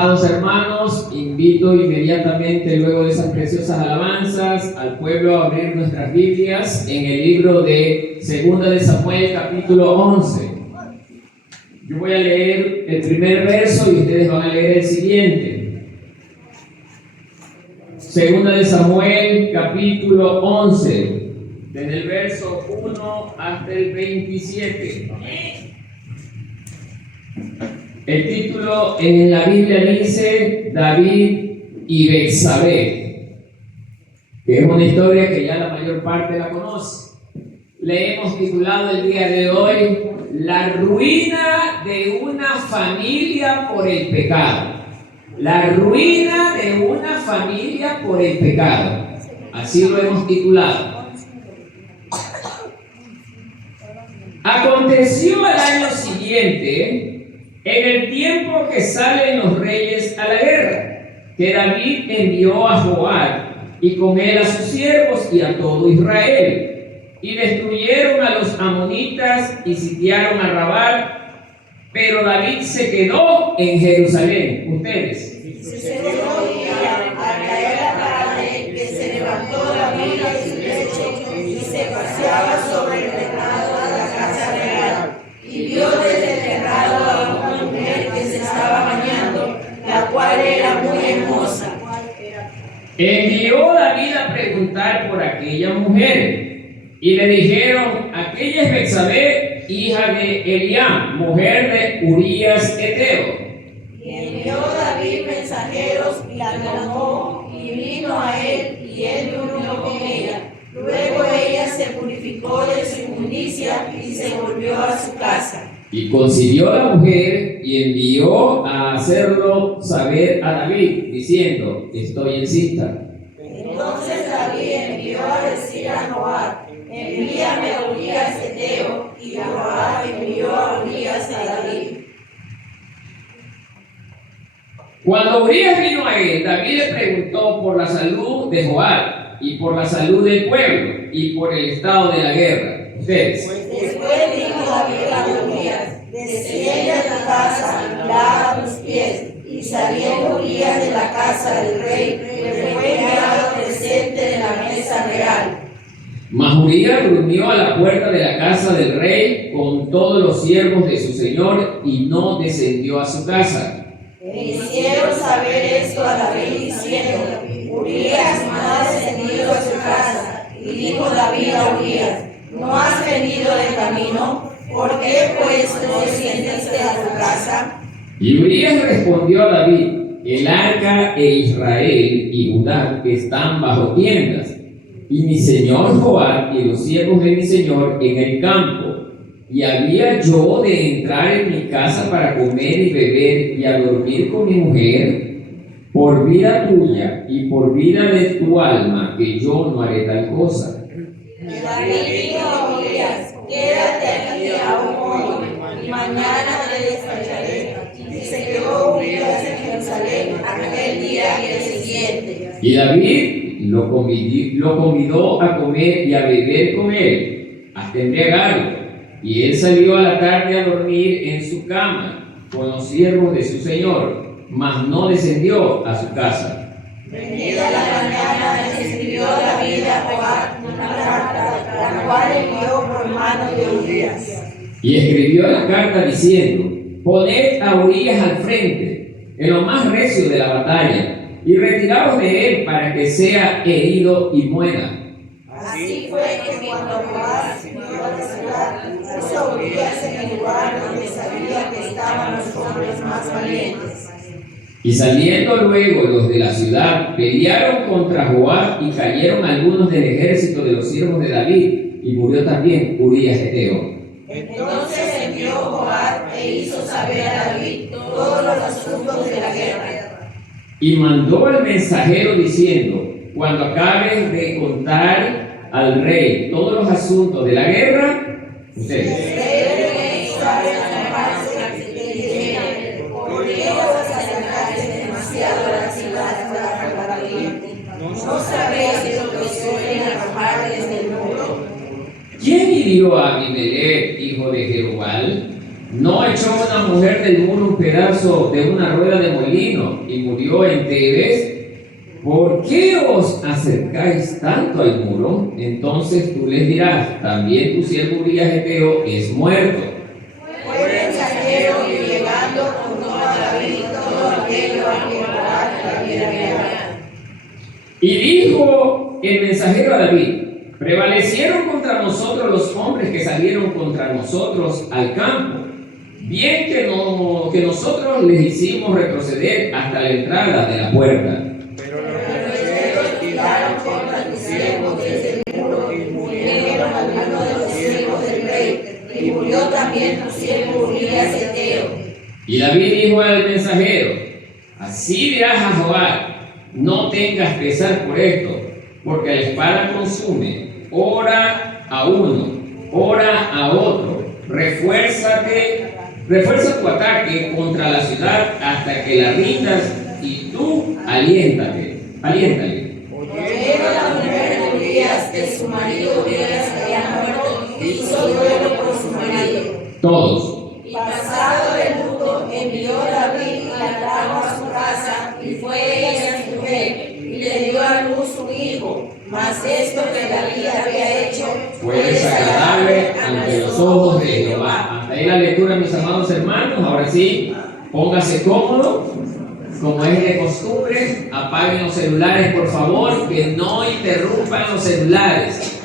Amados hermanos, invito inmediatamente, luego de esas preciosas alabanzas, al pueblo a abrir nuestras Biblias en el libro de Segunda de Samuel, capítulo 11. Yo voy a leer el primer verso y ustedes van a leer el siguiente. Segunda de Samuel, capítulo 11, desde el verso 1 hasta el 27. El título en la Biblia dice David y Betsabé, que es una historia que ya la mayor parte la conoce. Le hemos titulado el día de hoy La ruina de una familia por el pecado. La ruina de una familia por el pecado. Así lo hemos titulado. Aconteció al año siguiente, en el tiempo que salen los reyes a la guerra, que David envió a Joab y con él a sus siervos y a todo Israel, y destruyeron a los amonitas y sitiaron a Rabá, pero David se quedó en Jerusalén. Ustedes. Se quedó al caer la tarde, que se levantó David de su lecho y se paseaba sobre el terrado de la casa real, y vio desde el terrado a una mujer que se estaba bañando, la cual era muy hermosa. Envió David a preguntar por aquella mujer, y le dijeron: aquella es Betsabé, hija de Eliam, mujer de Urías Eteo. Y envió David mensajeros y la llamó, y vino a él, y él durmió con ella. Luego ella se purificó de su inmundicia y se volvió a su casa. Y concibió la mujer y envió a hacerlo saber a David, diciendo: estoy encinta. Entonces David envió a decir a Joab: envíame a Urías Eteo, y Joab envió a Urías a David. Cuando Urías vino a él, David le preguntó por la salud de Joab y por la salud del pueblo y por el estado de la guerra. Ustedes. Después dijo David a Urías: desciende a tu casa, lava tus pies. Y saliendo Urías de la casa del rey, le fue enviado presente de la mesa real. Mas Urías durmió a la puerta de la casa del rey con todos los siervos de su señor y no descendió a su casa. E hicieron saber esto a David diciendo: Urías no ha descendido a su casa. Y dijo David a Urías: ¿no has venido de camino? ¿Por qué pues no descendiste a tu casa? Y Urías respondió a David: el arca e Israel y Judá están bajo tiendas, y mi señor Joab y los siervos de mi señor en el campo. Y había yo de entrar en mi casa para comer y beber y a dormir con mi mujer, por vida tuya y por vida de tu alma, que yo no haré tal cosa. Y David dijo a Urías: quédate aquí aún hoy, y mañana te despacharé. Y se quedó Urías en Jerusalén aquel día y el siguiente. Y David lo convidó a comer y a beber con él, hasta embriagarlo. Y él salió a la tarde a dormir en su cama con los siervos de su señor, mas no descendió a su casa. Venida la mañana, escribió David a Joab una carta, la cual envió por mano de Urías. Y escribió la carta diciendo: poned a Urías al frente, en lo más recio de la batalla, y retiraos de él para que sea herido y muera. Así fue que cuando Joab subió a la ciudad, puso a Urías en el lugar donde sabía que estaban los hombres más valientes. Y saliendo luego los de la ciudad, pelearon contra Joab y cayeron algunos del ejército de los siervos de David, y murió también Urías Eteo. Entonces envió Joab e hizo saber a David todos los asuntos de la guerra. Y mandó al mensajero diciendo: cuando acabes de contar al rey todos los asuntos de la guerra, ustedes. ¿Por qué os acercáis demasiado a la ciudad para combatir? ¿No sabéis lo que suelen arrojar desde el muro? ¿Quién hirió a Abimelech, hijo de Jerubal? ¿No echó una mujer del muro un pedazo de una rueda de molino y murió en Tebes? ¿Por qué os acercáis tanto al muro? Entonces tú les dirás, también tu siervo Urías Eteo es muerto. Fue mensajero y llegando contó a David todo aquello a que Joab le había enviado. Y dijo el mensajero a David, prevalecieron contra nosotros los hombres que salieron contra nosotros al campo. Bien que nosotros les hicimos retroceder hasta la entrada de la puerta. Pero ellos tiraron contra tus siervos desde el muro y murieron algunos de los siervos del rey, y murió también tu siervo Urías Eteo. Y David dijo al mensajero, así dirás a Joab, no tengas pesar por esto, porque la espada consume, ora a uno, ora a otro, refuerza tu ataque contra la ciudad hasta que la rindas y tú aliéntale. Oyeron la mujer de Urías que su marido Urías había muerto, hizo duelo por su marido. Todos. Y pasado el luto, envió David y la trajo a su casa, y fue ella su mujer, y le dio a luz un hijo. Mas esto que David había hecho fue desagradable ante los ojos de Jehová. Hasta ahí la lectura, mis amados hermanos. Ahora sí, póngase cómodo. Como es de costumbre, apaguen los celulares, por favor, que no interrumpan los celulares.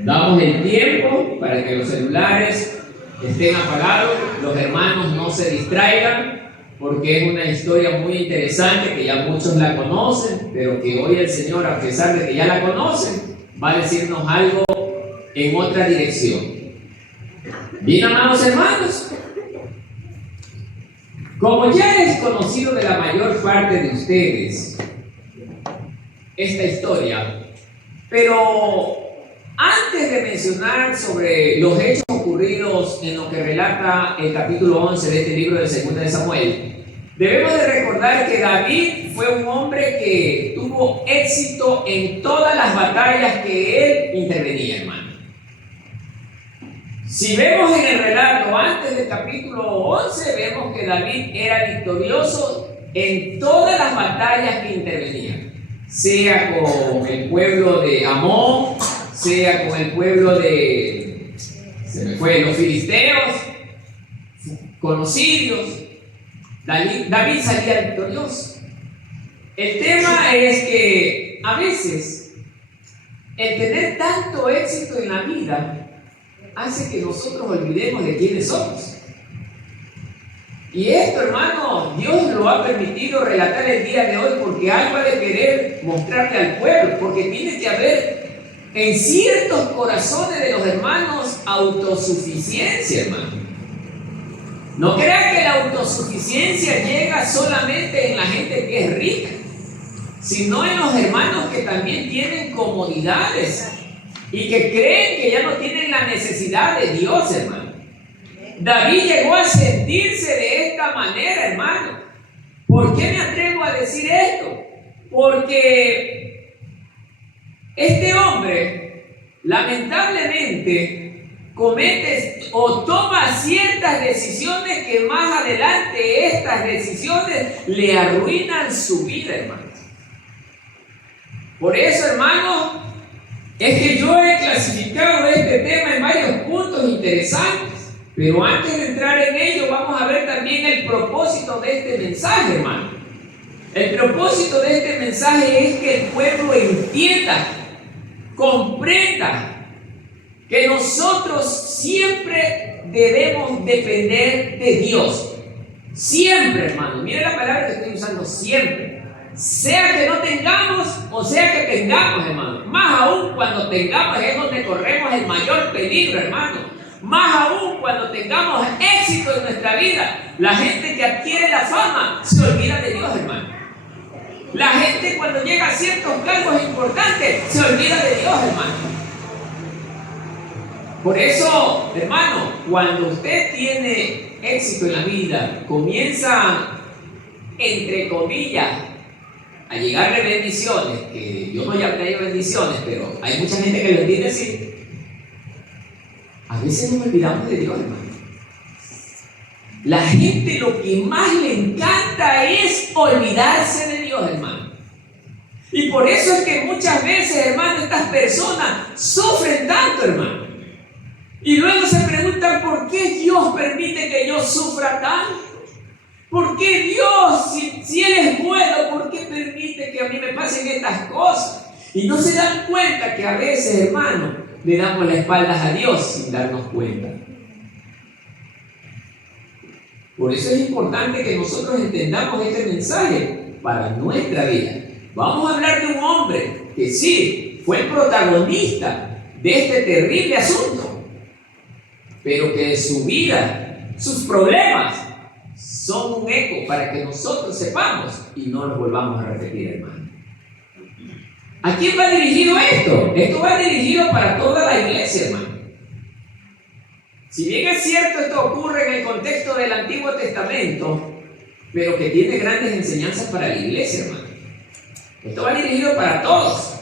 Damos el tiempo para que los celulares estén apagados, los hermanos no se distraigan, porque es una historia muy interesante que ya muchos la conocen, pero que hoy el Señor, a pesar de que ya la conocen, va a decirnos algo en otra dirección. Bien, amados hermanos, como ya es conocido de la mayor parte de ustedes esta historia, pero antes de mencionar sobre los hechos ocurridos en lo que relata el capítulo 11 de este libro de 2 de Samuel, debemos de recordar que David fue un hombre que tuvo éxito en todas las batallas que él intervenía, hermano. Si vemos en el relato antes del capítulo 11, vemos que David era victorioso en todas las batallas que intervenía, sea con el pueblo de Amón, sea con el pueblo de los filisteos, con los sirios. David salía victorioso. El tema es que a veces el tener tanto éxito en la vida hace que nosotros olvidemos de quiénes somos. Y esto, hermano, Dios lo ha permitido relatar el día de hoy porque algo ha de querer mostrarle al pueblo, porque tiene que haber en ciertos corazones de los hermanos autosuficiencia, hermano. No crea que la autosuficiencia llega solamente en la gente que es rica, sino en los hermanos que también tienen comodidades y que creen que ya no tienen la necesidad de Dios, hermano. David llegó a sentirse de esta manera, hermano. ¿Por qué me atrevo a decir esto? Porque este hombre, lamentablemente, comete o toma ciertas decisiones que más adelante estas decisiones le arruinan su vida, hermano. Por eso, hermano, es que yo he clasificado este tema en varios puntos interesantes, pero antes de entrar en ello vamos a ver también el propósito de este mensaje, hermano. El propósito de este mensaje es que el pueblo entienda, comprenda que nosotros siempre debemos depender de Dios. Siempre, hermano. Mire la palabra que estoy usando, siempre. Sea que no tengamos o sea que tengamos, hermano. Más aún cuando tengamos es donde corremos el mayor peligro, hermano. Más aún cuando tengamos éxito en nuestra vida. La gente que adquiere la fama se olvida de Dios, hermano. La gente cuando llega a ciertos cargos importantes se olvida de Dios, hermano. Por eso, hermano, cuando usted tiene éxito en la vida, comienza, entre comillas, a llegarle bendiciones, que yo no llamaría bendiciones, pero hay mucha gente que lo entiende así. A veces nos olvidamos de Dios, hermano. La gente lo que más le encanta es olvidarse de Dios, hermano. Y por eso es que muchas veces, hermano, estas personas sufren tanto, hermano. Y luego se preguntan, ¿por qué Dios permite que yo sufra tanto? ¿Por qué Dios, si Él es bueno, por qué permite que a mí me pasen estas cosas? Y no se dan cuenta que a veces, hermano, le damos las espaldas a Dios sin darnos cuenta. Por eso es importante que nosotros entendamos este mensaje para nuestra vida. Vamos a hablar de un hombre que sí, fue el protagonista de este terrible asunto, pero que de su vida, sus problemas, son un eco para que nosotros sepamos y no los volvamos a repetir, hermano. ¿A quién va dirigido esto? Esto va dirigido para toda la iglesia, hermano. Si bien es cierto, esto ocurre en el contexto del Antiguo Testamento, pero que tiene grandes enseñanzas para la iglesia, hermano. Esto va dirigido para todos,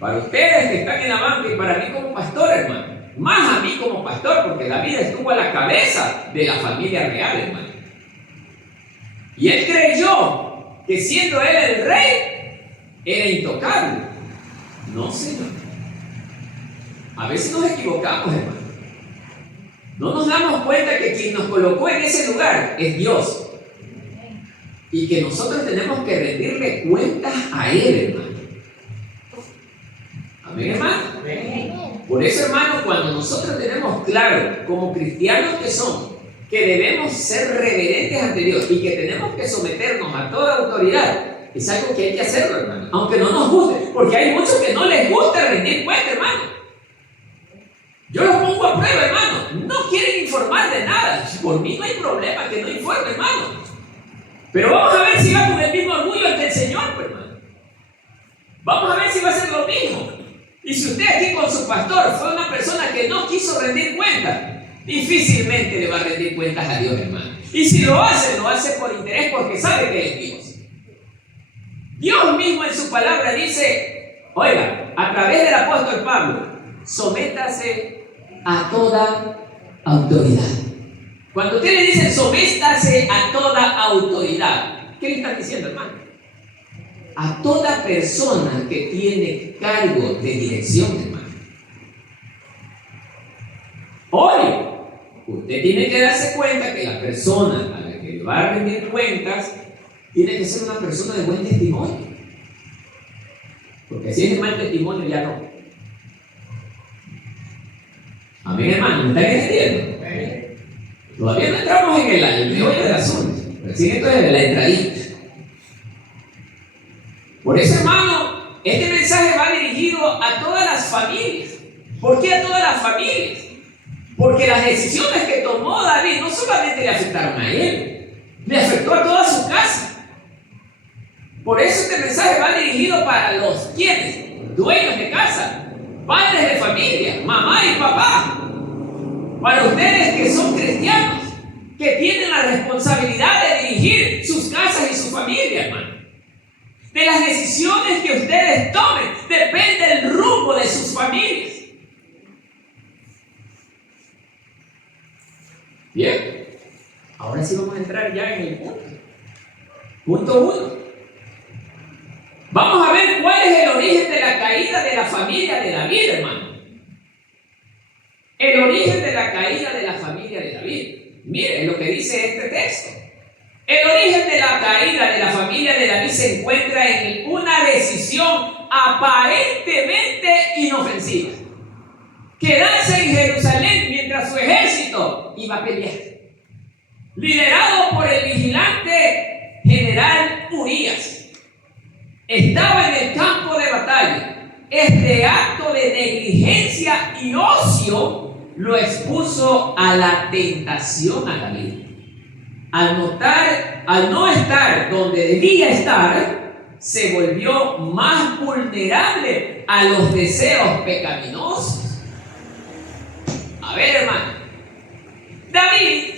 para ustedes que están en la banca y para mí como pastor, hermano. Más a mí como pastor, porque David estuvo a la cabeza de la familia real, hermano. Y él creyó que siendo él el rey, era intocable. No, señor. A veces nos equivocamos, hermano. No nos damos cuenta que quien nos colocó en ese lugar es Dios. Y que nosotros tenemos que rendirle cuentas a Él, hermano. Amén, hermano. Amén. Por eso, hermano, cuando nosotros tenemos claro, como cristianos que somos, que debemos ser reverentes ante Dios y que tenemos que someternos a toda autoridad, es algo que hay que hacerlo, hermano. Aunque no nos guste, porque hay muchos que no les gusta rendir cuentas, hermano. Yo los pongo a prueba, hermano. No quieren informar de nada. Por mí no hay problema que no informe, hermano. Pero vamos a ver si va con el mismo orgullo ante el Señor, pues, hermano. Vamos a ver si va a ser lo mismo. Y si usted aquí con su pastor fue una persona que no quiso rendir cuentas, difícilmente le va a rendir cuentas a Dios, hermano. Y si lo hace por interés porque sabe que es Dios. Dios mismo en su palabra dice, oiga, a través del apóstol Pablo, sométase a toda autoridad. Cuando usted le dice sométase a toda autoridad, ¿qué le está diciendo, hermano? A toda persona que tiene cargo de dirección, hermano. Hoy, usted tiene que darse cuenta que la persona a la que le va a rendir cuentas tiene que ser una persona de buen testimonio. Porque si es de mal testimonio, ya no. Amén, hermano, ¿me están entendiendo? Todavía no entramos en el meollo del asunto. Recién esto es la entradita. Por eso, hermano, este mensaje va dirigido a todas las familias. ¿Por qué a todas las familias? Porque las decisiones que tomó David no solamente le afectaron a él, le afectó a toda su casa. Por eso este mensaje va dirigido para los quienes, dueños de casa, padres de familia, mamá y papá. Para ustedes que son cristianos, que tienen la responsabilidad de dirigir sus casas y su familia, hermano. De las decisiones que ustedes tomen, depende el rumbo de sus familias. Bien, ahora sí vamos a entrar ya en el punto. Punto 1. Vamos a ver cuál es el origen de la caída de la familia de David, hermano. El origen de la caída de la familia de David. Miren lo que dice este texto. El origen de la caída de la familia de David se encuentra en una decisión aparentemente inofensiva. Quedarse en Jerusalén mientras su ejército iba a pelear. Liderado por el vigilante general Urías. Estaba en el campo de batalla. Este acto de negligencia y ocio lo expuso a la tentación a David. Al no estar donde debía estar, se volvió más vulnerable a los deseos pecaminosos. A ver, hermano, David,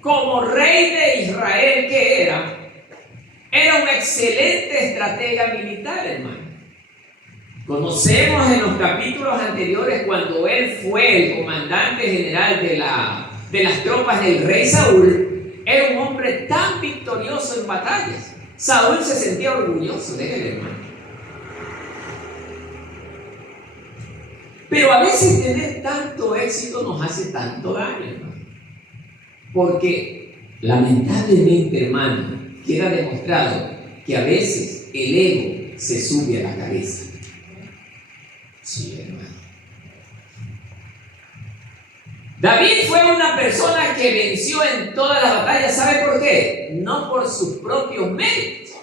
como rey de Israel que era un excelente estratega militar, hermano. Conocemos en los capítulos anteriores cuando él fue el comandante general de las tropas del rey Saúl, era un hombre tan victorioso en batallas. Saúl se sentía orgulloso de él, hermano. Pero a veces tener tanto éxito nos hace tanto daño, hermano. Porque lamentablemente, hermano, queda demostrado que a veces el ego se sube a la cabeza. Sí, hermano. David fue una persona que venció en todas las batallas. ¿Sabe por qué? No por sus propios méritos.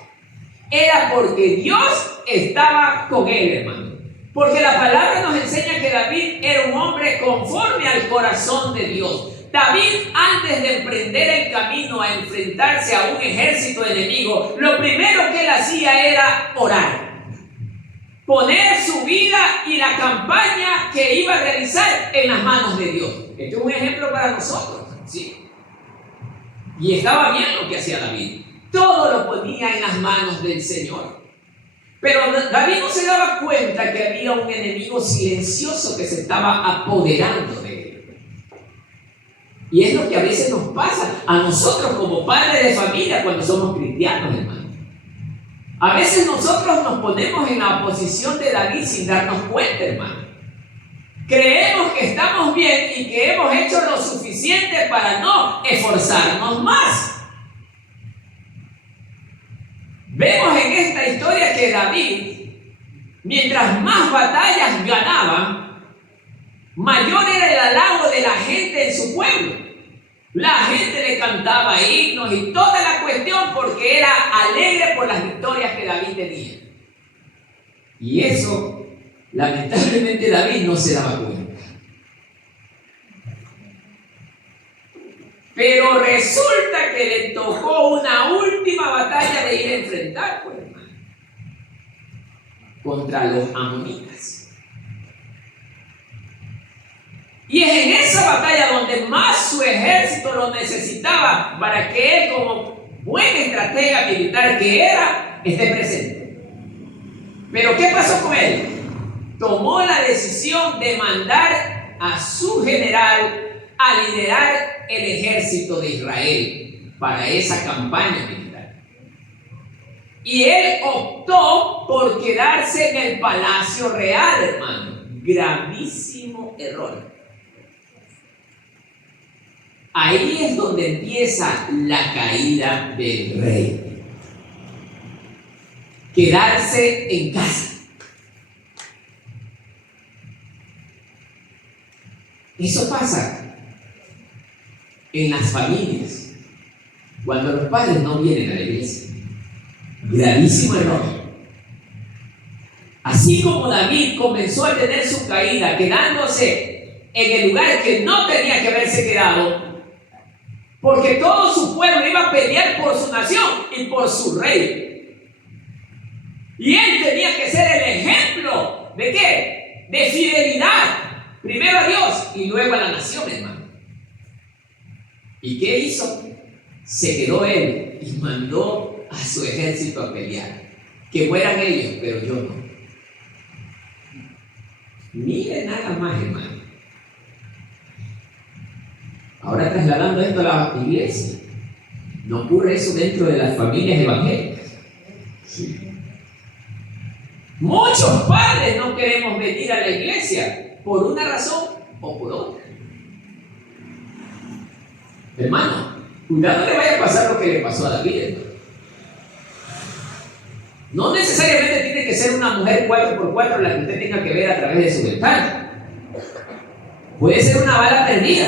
Era porque Dios estaba con él, hermano. Porque la palabra nos enseña que David era un hombre conforme al corazón de Dios. David, antes de emprender el camino a enfrentarse a un ejército enemigo, lo primero que él hacía era orar. Poner su vida y la campaña que iba a realizar en las manos de Dios. Este es un ejemplo para nosotros, ¿sí? Y estaba bien lo que hacía David. Todo lo ponía en las manos del Señor. Pero David no se daba cuenta que había un enemigo silencioso que se estaba apoderando de él. Y es lo que a veces nos pasa a nosotros como padres de familia cuando somos cristianos, hermano. A veces nosotros nos ponemos en la posición de David sin darnos cuenta, hermano. Creemos que estamos bien y que hemos hecho lo suficiente para no esforzarnos más. Vemos en esta historia que David, mientras más batallas ganaba, mayor era el halago de la gente en su pueblo. La gente le cantaba himnos y toda la cuestión porque era alegre por las victorias que David tenía. Y eso, lamentablemente, David no se daba cuenta. Pero resulta que le tocó una última batalla de ir a enfrentar, pues, hermano, contra los amonitas. Y es en esa batalla donde más su ejército lo necesitaba para que él, como buen estratega militar que era, esté presente. Pero ¿qué pasó con él? Tomó la decisión de mandar a su general a liderar el ejército de Israel para esa campaña militar. Y él optó por quedarse en el palacio real, hermano. Gravísimo error. Ahí es donde empieza la caída del rey. Quedarse en casa. Eso pasa en las familias cuando los padres no vienen a la iglesia. Gravísimo error. Así como David comenzó a tener su caída quedándose en el lugar que no tenía que haberse quedado, porque todo su pueblo iba a pelear por su nación y por su rey. Y él tenía que ser el ejemplo ¿de qué? De fidelidad. Primero a Dios y luego a la nación, hermano. ¿Y qué hizo? Se quedó él y mandó a su ejército a pelear. Que mueran ellos, pero yo no. Mire nada más, hermano. Ahora trasladando esto a la iglesia, ¿no ocurre eso dentro de las familias evangélicas? Sí. Muchos padres no queremos venir a la iglesia por una razón o por otra. Hermano, cuidado, no le vaya a pasar lo que le pasó a David, hermano. No necesariamente tiene que ser una mujer 4x4 la que usted tenga que ver a través de su ventana. Puede ser una bala perdida.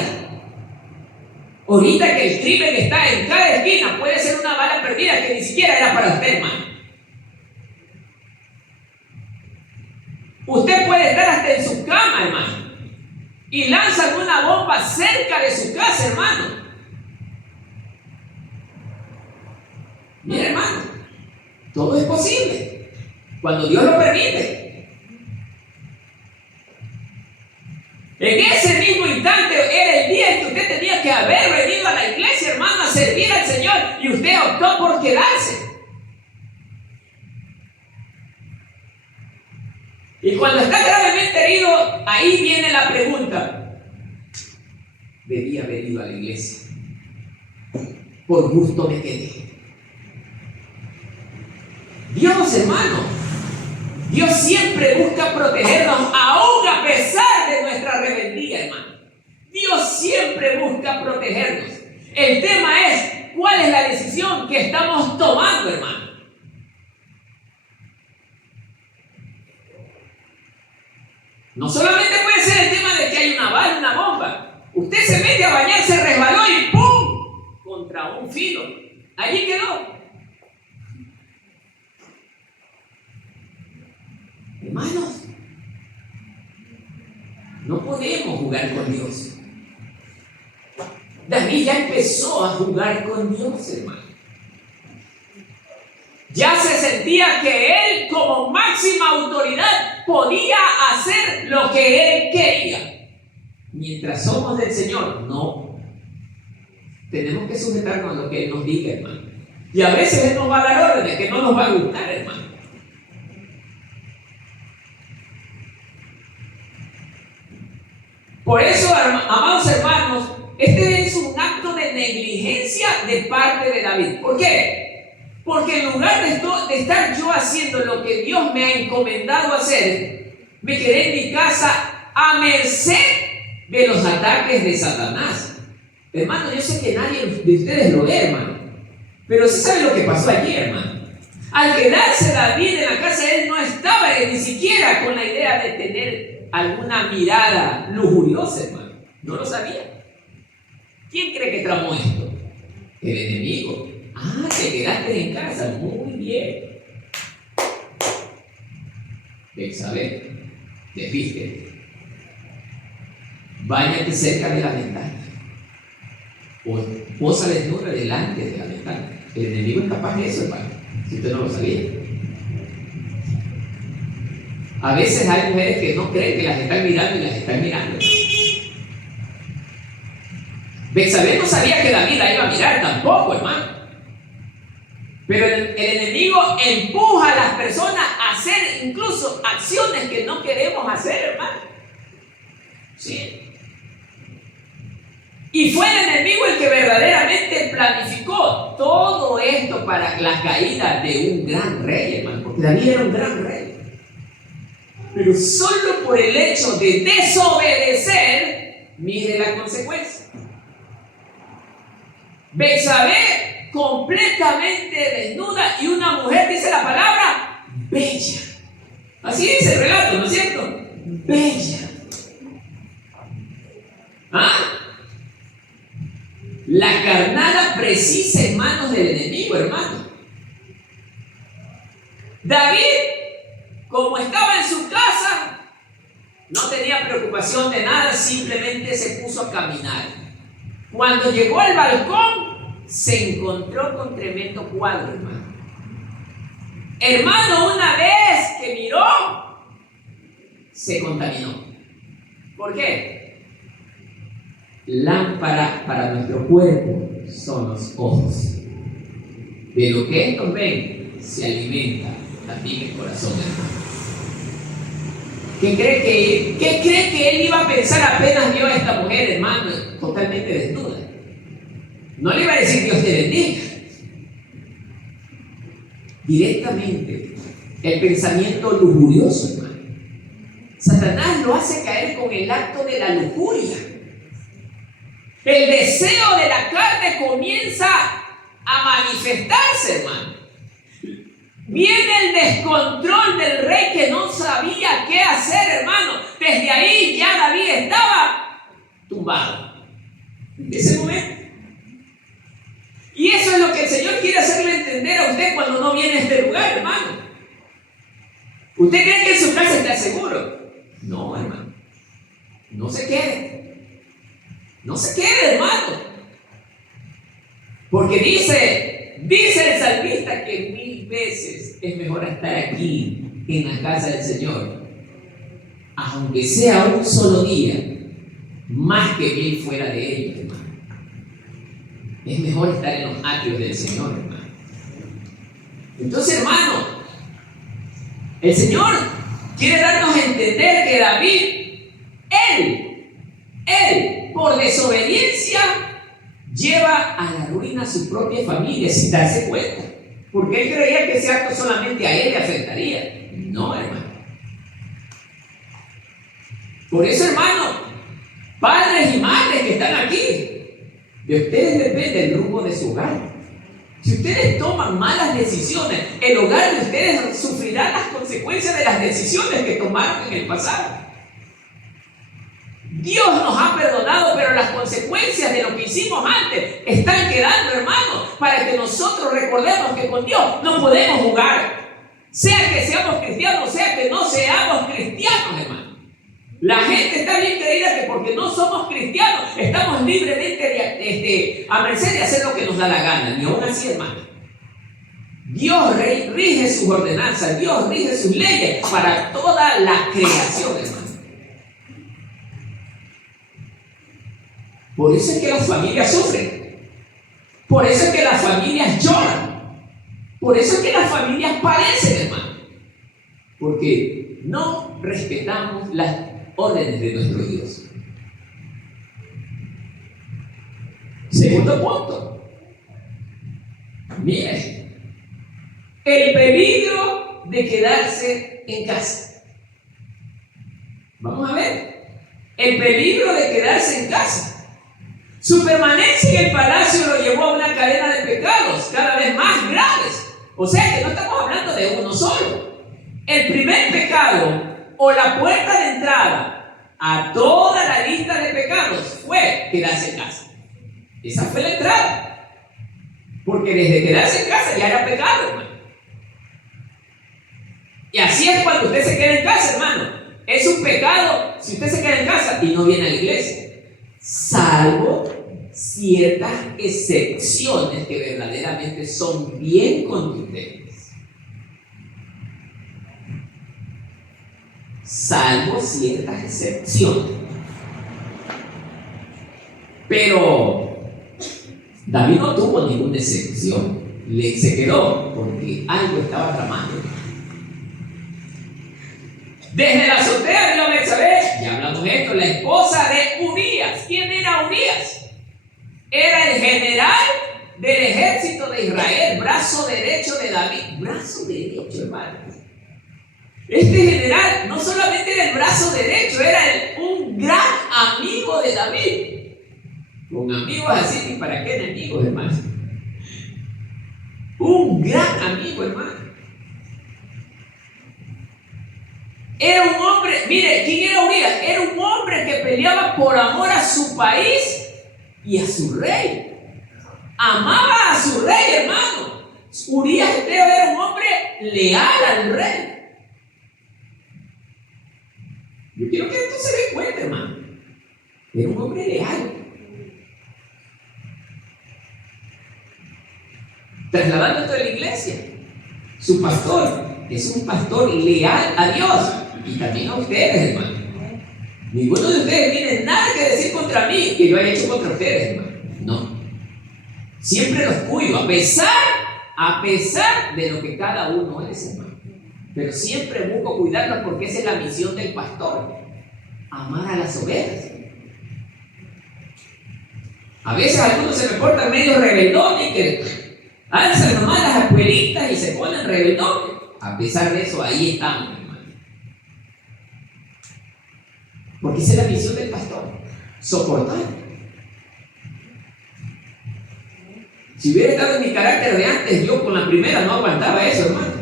Ahorita que el crimen está en cada esquina, puede ser una bala perdida que ni siquiera era para usted, hermano. Usted puede estar hasta en su cama, hermano, y lanzan una bomba cerca de su casa, hermano. Mira, hermano, todo es posible cuando Dios lo permite. En ese mismo instante era el día en que usted tenía que haber venido a la iglesia, hermano, a servir al Señor, y usted optó por quedarse. Y cuando está gravemente herido, ahí viene la pregunta: debí haber ido a la iglesia, por gusto me quedé. Dios, hermano, Dios siempre busca protegernos, aún a pesar de nuestra rebeldía, hermano. Dios siempre busca protegernos. El tema es, ¿cuál es la decisión que estamos tomando, hermano? No solamente puede ser el tema de que hay una bala, una bomba. Usted se mete a bañar, se resbaló y ¡pum! Contra un filo. Allí quedó. Hermanos, no podemos jugar con Dios. David ya empezó a jugar con Dios, hermano. Ya se sentía que él, como máxima autoridad, podía hacer lo que él quería. Mientras somos del Señor, no. Tenemos que sujetarnos a lo que Él nos diga, hermano. Y a veces Él nos va a dar órdenes que no nos va a gustar, hermano. Por eso, amados hermanos, este es un acto de negligencia de parte de David. ¿Por qué? Porque en lugar de estar yo haciendo lo que Dios me ha encomendado hacer, me quedé en mi casa a merced de los ataques de Satanás. Hermano, yo sé que nadie de ustedes lo ve, hermano, pero sí sabe lo que pasó allí, hermano. Al quedarse David en la casa, él no estaba ni siquiera con la idea de tener alguna mirada lujuriosa, hermano. No lo sabía. ¿Quién cree que tramó esto? El enemigo. Ah, te quedaste en casa. Muy bien. Betsabé, desvístete. Báñate cerca de la ventana. Posa desnuda delante de la ventana. El enemigo es capaz de eso, hermano. Si usted no lo sabía. A veces hay mujeres que no creen que las están mirando y las están mirando. Betsabé no sabía que David la iba a mirar tampoco, hermano. Pero el enemigo empuja a las personas a hacer incluso acciones que no queremos hacer, hermano. Sí. Y fue el enemigo el que verdaderamente planificó todo esto para la caída de un gran rey, hermano. Porque David era un gran rey. Pero solo por el hecho de desobedecer, mire la consecuencia. Betsabé completamente desnuda y una mujer, dice la palabra, bella. Así dice el relato, ¿no es cierto? Bella. ¿Ah? La carnada precisa en manos del enemigo, hermano. David, como estaba en su casa, no tenía preocupación de nada, simplemente se puso a caminar. Cuando llegó al balcón, se encontró con tremendo cuadro, hermano. Hermano, una vez que miró, se contaminó. ¿Por qué? Lámpara para nuestro cuerpo son los ojos. De lo que estos ven, se alimenta también el corazón, hermano. ¿Qué cree que él iba a pensar apenas vio a esta mujer, hermano, totalmente desnuda? No le iba a decir Dios te bendiga. Directamente, el pensamiento lujurioso, hermano. Satanás lo hace caer con el acto de la lujuria. El deseo de la carne comienza a manifestarse, hermano. Viene el descontrol del rey que no sabía qué hacer, hermano. Desde ahí ya David estaba tumbado. En ese momento. Y eso es lo que el Señor quiere hacerle entender a usted cuando no viene a este lugar, hermano. ¿Usted cree que en su casa está seguro? No, hermano. No se quede. No se quede, hermano. Porque dice el salmista que 1000 veces es mejor estar aquí en la casa del Señor, aunque sea un solo día, más que 1000 fuera de ellos, hermano. Es mejor estar en los atrios del Señor, hermano. Entonces, hermano, el Señor quiere darnos a entender que David, él, por desobediencia, lleva a la ruina a su propia familia sin darse cuenta. Porque él creía que ese acto solamente a él le afectaría. No, hermano. Por eso, hermano, padres y madres que están aquí, de ustedes depende el rumbo de su hogar. Si ustedes toman malas decisiones, el hogar de ustedes sufrirá las consecuencias de las decisiones que tomaron en el pasado. Dios nos ha perdonado, pero las consecuencias de lo que hicimos antes están quedando, hermanos, para que nosotros recordemos que con Dios no podemos jugar. Sea que seamos cristianos, sea que no seamos cristianos, hermano. La gente está bien creída que porque no somos cristianos estamos libremente a merced de hacer lo que nos da la gana. Ni aún así, hermano. Dios rige sus ordenanzas, Dios rige sus leyes para toda la creación, hermano. Por eso es que las familias sufren. Por eso es que las familias lloran. Por eso es que las familias padecen, hermano. Porque no respetamos las órdenes de nuestro Dios. Segundo punto. Miren, el peligro de quedarse en casa. Vamos a ver. El peligro de quedarse en casa. Su permanencia en el palacio lo llevó a una cadena de pecados cada vez más graves. O sea que no estamos hablando de uno solo. El primer pecado o la puerta de entrada a toda la lista de pecados fue quedarse en casa. Esa fue la entrada. Porque desde quedarse en casa ya era pecado, hermano. Y así es cuando usted se queda en casa, hermano. Es un pecado si usted se queda en casa y no viene a la iglesia. Salvo ciertas excepciones que verdaderamente son bien contundentes. Salvo ciertas excepciones. Pero David no tuvo ninguna excepción. Se quedó porque algo estaba tramando. Desde la azotea vino Betsabé, ya hablamos de esto, la esposa de Urías. ¿Quién era Urías? Era el general del ejército de Israel, brazo derecho de David. Brazo derecho, hermano. Este general no solamente era el brazo derecho, era un gran amigo de David. Con amigos así, ni para qué enemigos, hermano. Un gran amigo, hermano. Era un hombre, mire, ¿quién era Urías? Era un hombre que peleaba por amor a su país y a su rey. Amaba a su rey, hermano. Urías era un hombre leal al rey. Yo quiero que esto se dé cuenta, hermano. Era un hombre leal. Trasladando esto de la iglesia, su pastor es un pastor leal a Dios y también a ustedes, hermano. Ninguno de ustedes tiene nada que decir contra mí que yo haya hecho contra ustedes, hermano. No. Siempre los cuido, a pesar de lo que cada uno es, hermano. Pero siempre busco cuidarlos porque esa es la misión del pastor: amar a las ovejas. A veces algunos se me portan medio rebeldones y que alzan nomás las espuelitas y se ponen rebeldones. A pesar de eso, ahí estamos, hermano. Porque esa es la misión del pastor: soportar. Si hubiera estado en mi carácter de antes, yo con la primera no aguantaba eso, hermano.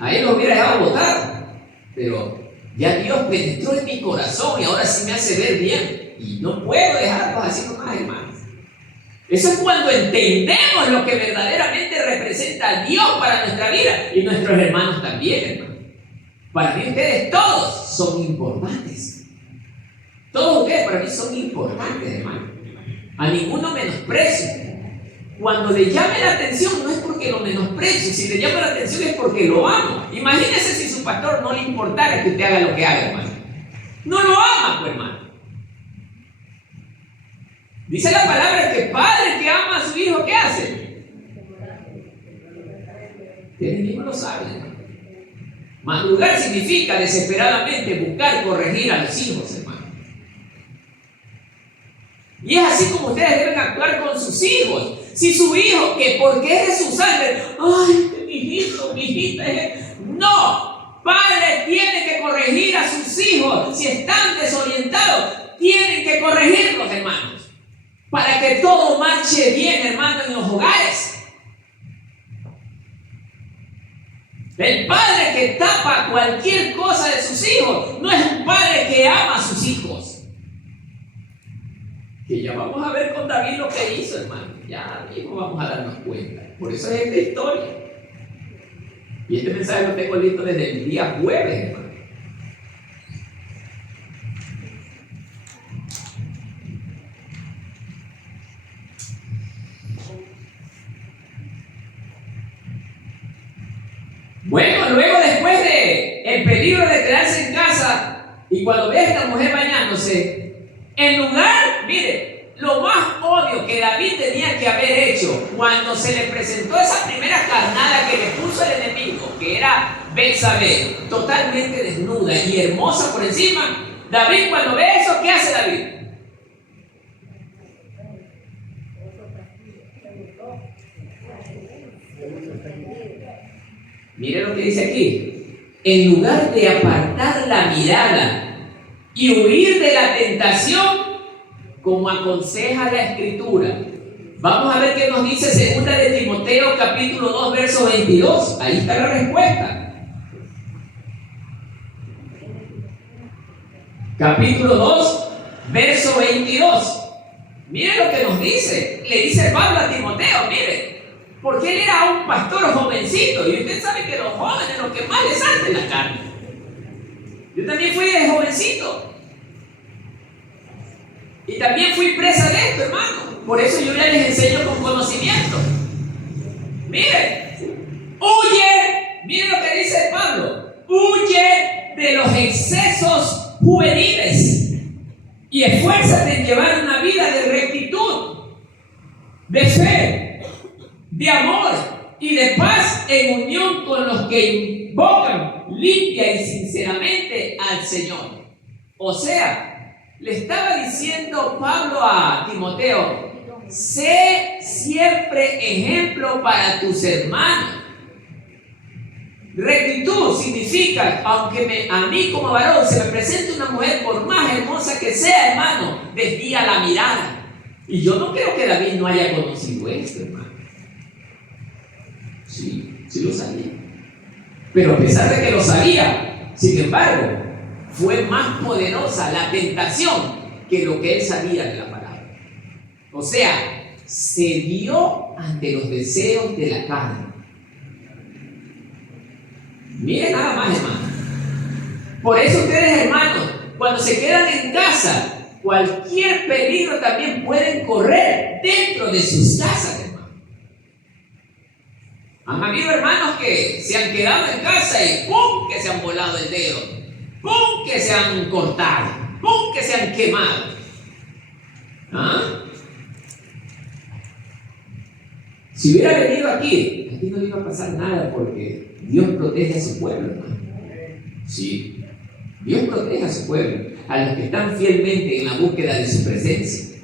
Ahí lo hubiera dejado botar. Pero ya Dios penetró en mi corazón y ahora sí me hace ver bien. Y no puedo dejarlos así nomás, hermanos. Eso es cuando entendemos lo que verdaderamente representa a Dios para nuestra vida y nuestros hermanos también, hermano. Para mí ustedes todos son importantes. Todos ustedes para mí son importantes, hermano. A ninguno menosprecio. Cuando le llame la atención no es porque lo menosprecio. Si le llama la atención es porque lo amo. Imagínese si su pastor no le importara que usted haga lo que haga, hermano. No lo ama, pues, hermano. Dice la palabra que padre que ama a su hijo, ¿qué hace? Ustedes mismos lo saben, hermano. Madrugar significa desesperadamente buscar corregir a los hijos, hermano. Y es así como ustedes deben actuar con sus hijos. Si su hijo, que porque es de su sangre, ay, mi hijito, mi hijita, no. Padre tiene que corregir a sus hijos. Si están desorientados, tienen que corregirlos, hermanos, para que todo marche bien, hermano, en los hogares. El padre que tapa cualquier cosa de sus hijos no es un padre que ama a sus hijos. Que ya vamos a ver con David lo que hizo, hermano. Ya mismo vamos a darnos cuenta. Por eso es esta historia. Y este mensaje lo tengo listo desde el día jueves, hermano. Bueno, luego después de el peligro de quedarse en casa y cuando ve a esta mujer bañándose, en lugar, mire, lo más obvio que David tenía que haber hecho cuando se le presentó esa primera carnada que le puso el enemigo, que era Betsabé, totalmente desnuda y hermosa por encima, David cuando ve eso, ¿qué hace David? Mire lo que dice aquí. En lugar de apartar la mirada y huir de la tentación, como aconseja la Escritura. Vamos a ver qué nos dice 2 de Timoteo capítulo 2 verso 22. Ahí está la respuesta. Capítulo 2 verso 22. Mire lo que nos dice. Le dice Pablo a Timoteo, mire. Porque él era un pastor jovencito. Y usted sabe que los jóvenes, lo que más les salta es la carne. Yo también fui de jovencito. Y también fui presa de esto, hermano. Por eso yo ya les enseño con conocimiento. Mire, huye. Mire lo que dice Pablo. Huye de los excesos juveniles. Y esfuérzate en llevar una vida de rectitud, de fe, de amor y de paz en unión con los que invocan limpia y sinceramente al Señor. O sea, le estaba diciendo Pablo a Timoteo, sé siempre ejemplo para tus hermanos. Rectitud significa, aunque a mí como varón se me presente una mujer por más hermosa que sea, hermano, desvía la mirada. Y yo no creo que David no haya conocido esto, hermano. Sí, sí lo sabía. Pero a pesar de que lo sabía, sin embargo, fue más poderosa la tentación que lo que él sabía de la palabra. O sea, se dio ante los deseos de la carne. Miren nada más, hermano. Por eso ustedes, hermanos, cuando se quedan en casa, cualquier peligro también pueden correr dentro de sus casas, hermano. Han habido hermanos que se han quedado en casa y ¡pum! Que se han volado el dedo, ¡pum! Que se han cortado, ¡pum! Que se han quemado. ¿Ah? Si hubiera venido aquí no le iba a pasar nada porque Dios protege a su pueblo, hermano. Sí, Dios protege a su pueblo, a los que están fielmente en la búsqueda de su presencia.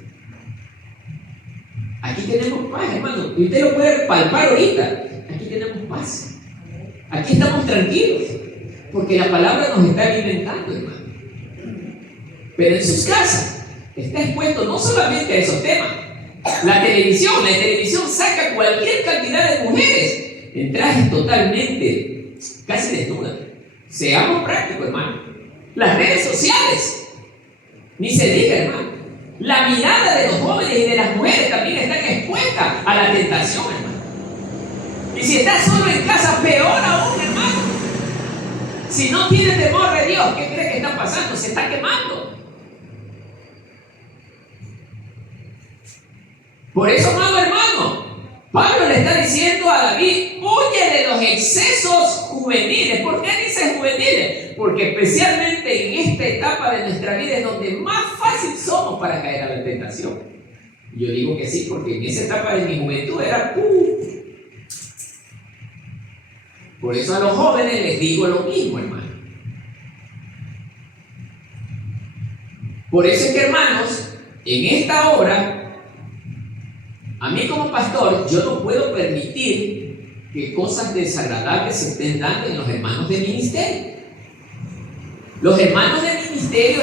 Aquí tenemos paz, hermano, y usted lo puede palpar ahorita. Aquí tenemos paz. Aquí estamos tranquilos, porque la palabra nos está alimentando, hermano. Pero en sus casas está expuesto no solamente a esos temas. La televisión saca cualquier cantidad de mujeres en trajes totalmente, casi desnudas. Seamos prácticos, hermano. Las redes sociales, ni se diga, hermano. La mirada de los jóvenes y de las mujeres también están expuestas a la tentación, hermano. Y si estás solo en casa, peor aún, hermano. Si no tiene temor de Dios, ¿qué crees que está pasando? Se está quemando. Por eso, amado hermano, Pablo le está diciendo a David, huye de los excesos juveniles. ¿Por qué dice juveniles? Porque especialmente en esta etapa de nuestra vida es donde más fácil somos para caer a la tentación. Yo digo que sí, porque en esa etapa de mi juventud era Por eso a los jóvenes les digo lo mismo, hermano. Por eso es que, hermanos, en esta hora, a mí como pastor, yo no puedo permitir que cosas desagradables se estén dando en los hermanos de ministerio. Los hermanos de ministerio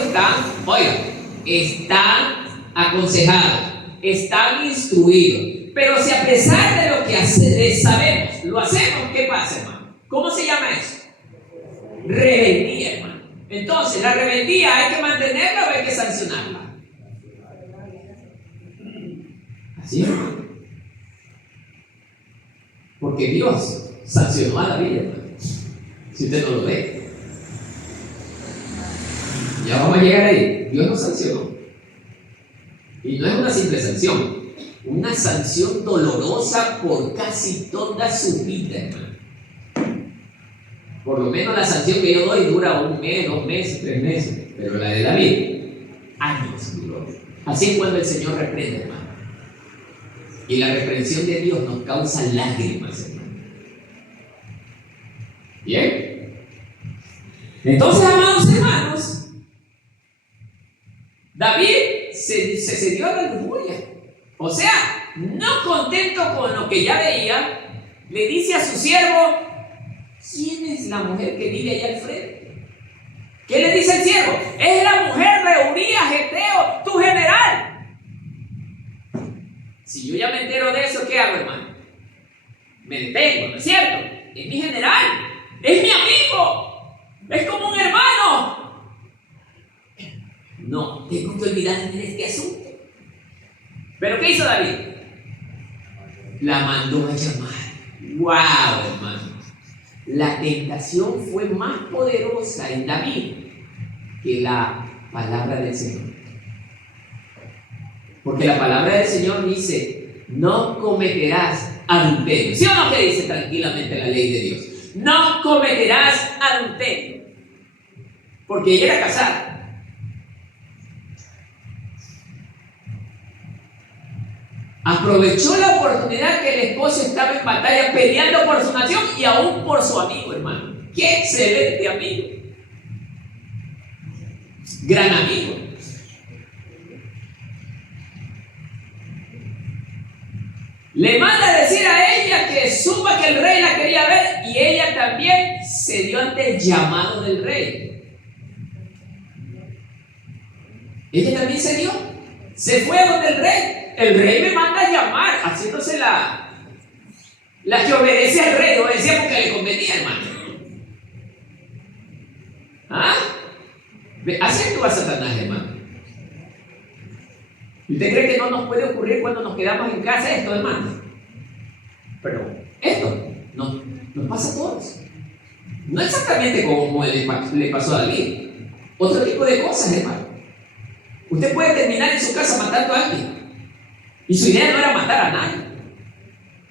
están aconsejados, están instruidos. Pero si a pesar de lo que sabemos, lo hacemos, ¿qué pasa, hermano? ¿Cómo se llama eso? Rebeldía, hermano. Entonces, la rebeldía hay que mantenerla o hay que sancionarla. Así es. Porque Dios sancionó a David, hermano. Si usted no lo ve. Ya vamos a llegar ahí. Dios lo sancionó. Y no es una simple sanción. Una sanción dolorosa por casi toda su vida, hermano. Por lo menos la sanción que yo doy dura 1 mes, 2 meses, 3 meses. Pero la de David, años duró. Así es cuando el Señor reprende, hermano. Y la reprensión de Dios nos causa lágrimas, hermano. ¿Bien? Entonces, amados hermanos, David se cedió a la lujuria. O sea, no contento con lo que ya veía, le dice a su siervo: ¿quién es la mujer que vive allá al frente? ¿Qué le dice el siervo? Es la mujer de Urías Geteo, tu general. Si yo ya me entero de eso, ¿qué hago, hermano? Me detengo, ¿no es cierto? Es mi general, es mi amigo, es como un hermano. No, tengo que olvidarme de este asunto. ¿Pero qué hizo David? La mandó a llamar. ¡Wow, hermano! La tentación fue más poderosa en David que la palabra del Señor. Porque la palabra del Señor dice: no cometerás adulterio. ¿Sí o no que dice tranquilamente la ley de Dios? No cometerás adulterio. Porque ella era casada. Aprovechó la oportunidad que el esposo estaba en batalla peleando por su nación y aún por su amigo, hermano. ¡Qué excelente amigo! Gran amigo. Le manda a decir a ella que supa que el rey la quería ver, y ella también se dio ante el llamado del rey. Ella también se dio. Se fue donde el rey. El rey me manda a llamar, haciéndose la que obedece al rey, obedecía porque le convenía, hermano. ¿Ah? Así actúa Satanás, hermano. ¿Y usted cree que no nos puede ocurrir cuando nos quedamos en casa esto, hermano? Pero esto nos pasa a todos. No exactamente como le pasó a David. Otro tipo de cosas, hermano. Usted puede terminar en su casa matando a alguien. Y su idea no era matar a nadie.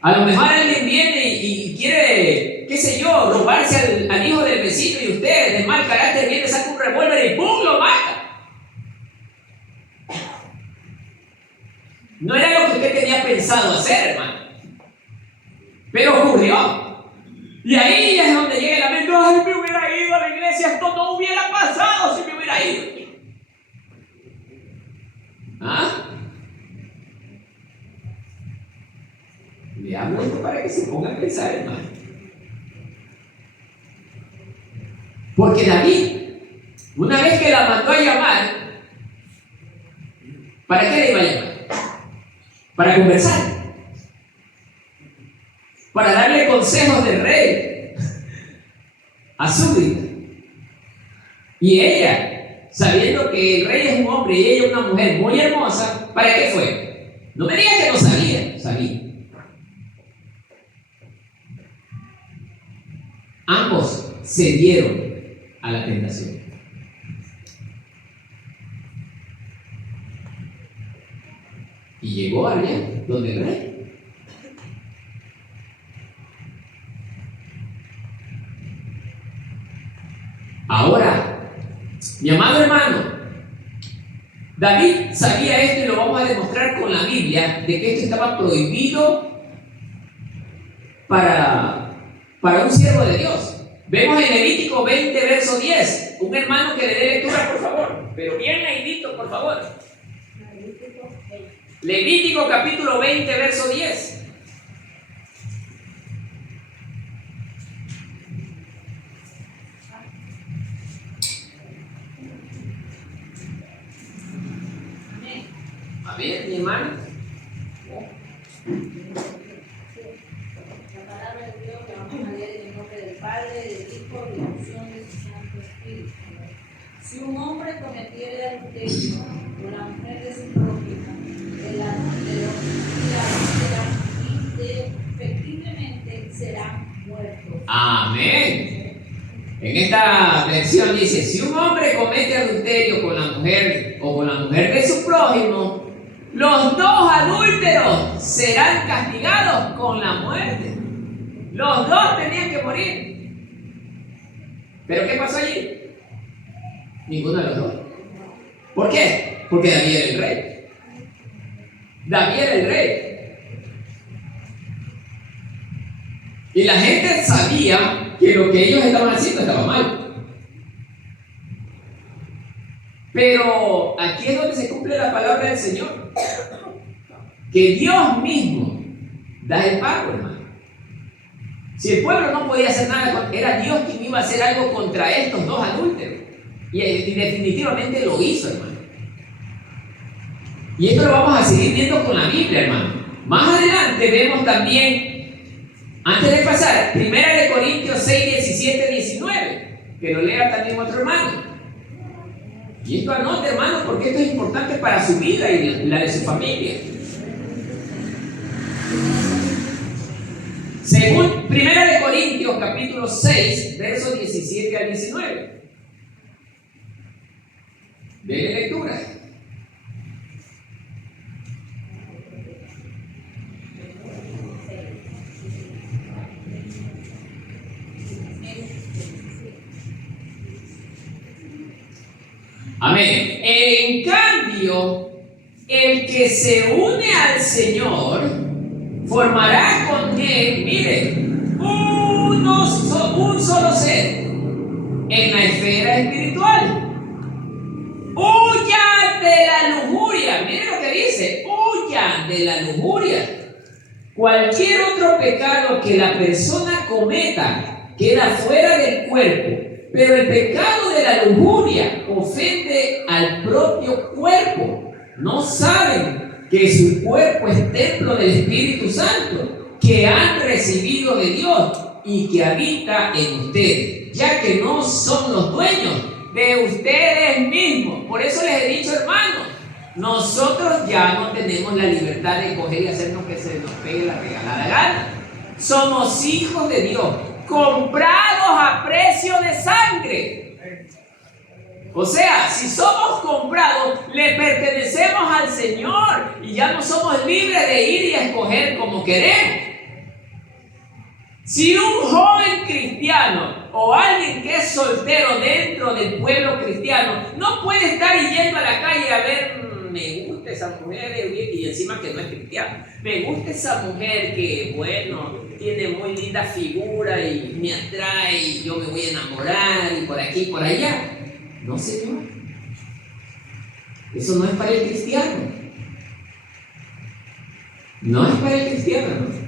A lo mejor alguien viene y quiere, qué sé yo, robarse al hijo del vecino, y usted, de mal carácter, viene, saca un revólver y ¡pum!, lo mata. No era lo que usted tenía pensado hacer, hermano. Pero ocurrió. Y ahí es donde llega el lamento: ¡ay, me hubiera ido a la iglesia! Esto no hubiera pasado si me hubiera ido. ¿Ah? Le hablo esto para que se ponga a pensar, hermano. Porque David, una vez que la mandó a llamar, ¿para qué le iba a llamar? Para conversar, para darle consejos del rey a súbdita. Y ella, sabiendo que el rey es un hombre y ella una mujer muy hermosa, ¿para qué fue? No me diga que no sabía, sabía. Ambos cedieron a la tentación. Y llegó allá donde el rey. Ahora, mi amado hermano, David sabía esto, y lo vamos a demostrar con la Biblia, de que esto estaba prohibido para para un siervo de Dios. Vemos en Levítico 20, verso 10. Un hermano que le dé lectura, por favor. Pero bien leidito, por favor. Levítico capítulo 20, verso 10. A ver, mi hermano. La palabra de Dios la vamos a leer en el nombre del Padre, del Hijo y de la unción de su Santo Espíritu. Si un hombre cometiere adulterio con la mujer de su prójimo, el adúltero y la adúltera indefectiblemente serán muertos. Amén. En esta versión dice, si un hombre comete adulterio con la mujer o con la mujer de su prójimo, los dos adúlteros serán castigados con la muerte. Los dos tenían que morir. ¿Pero qué pasó allí? Ninguno de los dos. ¿Por qué? Porque David era el rey. David era el rey. Y la gente sabía que lo que ellos estaban haciendo estaba mal. Pero aquí es donde se cumple la palabra del Señor. Que Dios mismo da el pago, hermano. Si el pueblo no podía hacer nada, era Dios quien iba a hacer algo contra estos dos adúlteros. Y definitivamente lo hizo, hermano. Y esto lo vamos a seguir viendo con la Biblia, hermano. Más adelante vemos también, antes de pasar, 1 Corintios 6, 17, 19, que lo lea también otro hermano. Y esto anote, hermano, porque esto es importante para su vida y la de su familia. Según 1 Corintios capítulo 6, versos 17 al 19. Dele lectura. Amén. En cambio, el que se une al Señor formará con él, mire, un solo ser en la esfera espiritual. Huyan de la lujuria. Mire lo que dice. Huyan de la lujuria. Cualquier otro pecado que la persona cometa queda fuera del cuerpo. Pero el pecado de la lujuria ofende al propio cuerpo. No saben que su cuerpo es templo del Espíritu Santo, que han recibido de Dios y que habita en ustedes, ya que no son los dueños de ustedes mismos. Por eso les he dicho, hermanos, nosotros ya no tenemos la libertad de coger y hacernos que se nos pegue la regalada gana. Somos hijos de Dios, comprados a precio de sangre. O sea, si somos comprados, le pertenecemos al Señor y ya no somos libres de ir y escoger como queremos. Si un joven cristiano o alguien que es soltero dentro del pueblo cristiano no puede estar yendo a la calle a ver, me gusta esa mujer y encima que no es cristiana, me gusta esa mujer que, bueno, tiene muy linda figura y me atrae y yo me voy a enamorar y por aquí y por allá. No, Señor. Eso no es para el cristiano. No es para el cristiano, ¿no?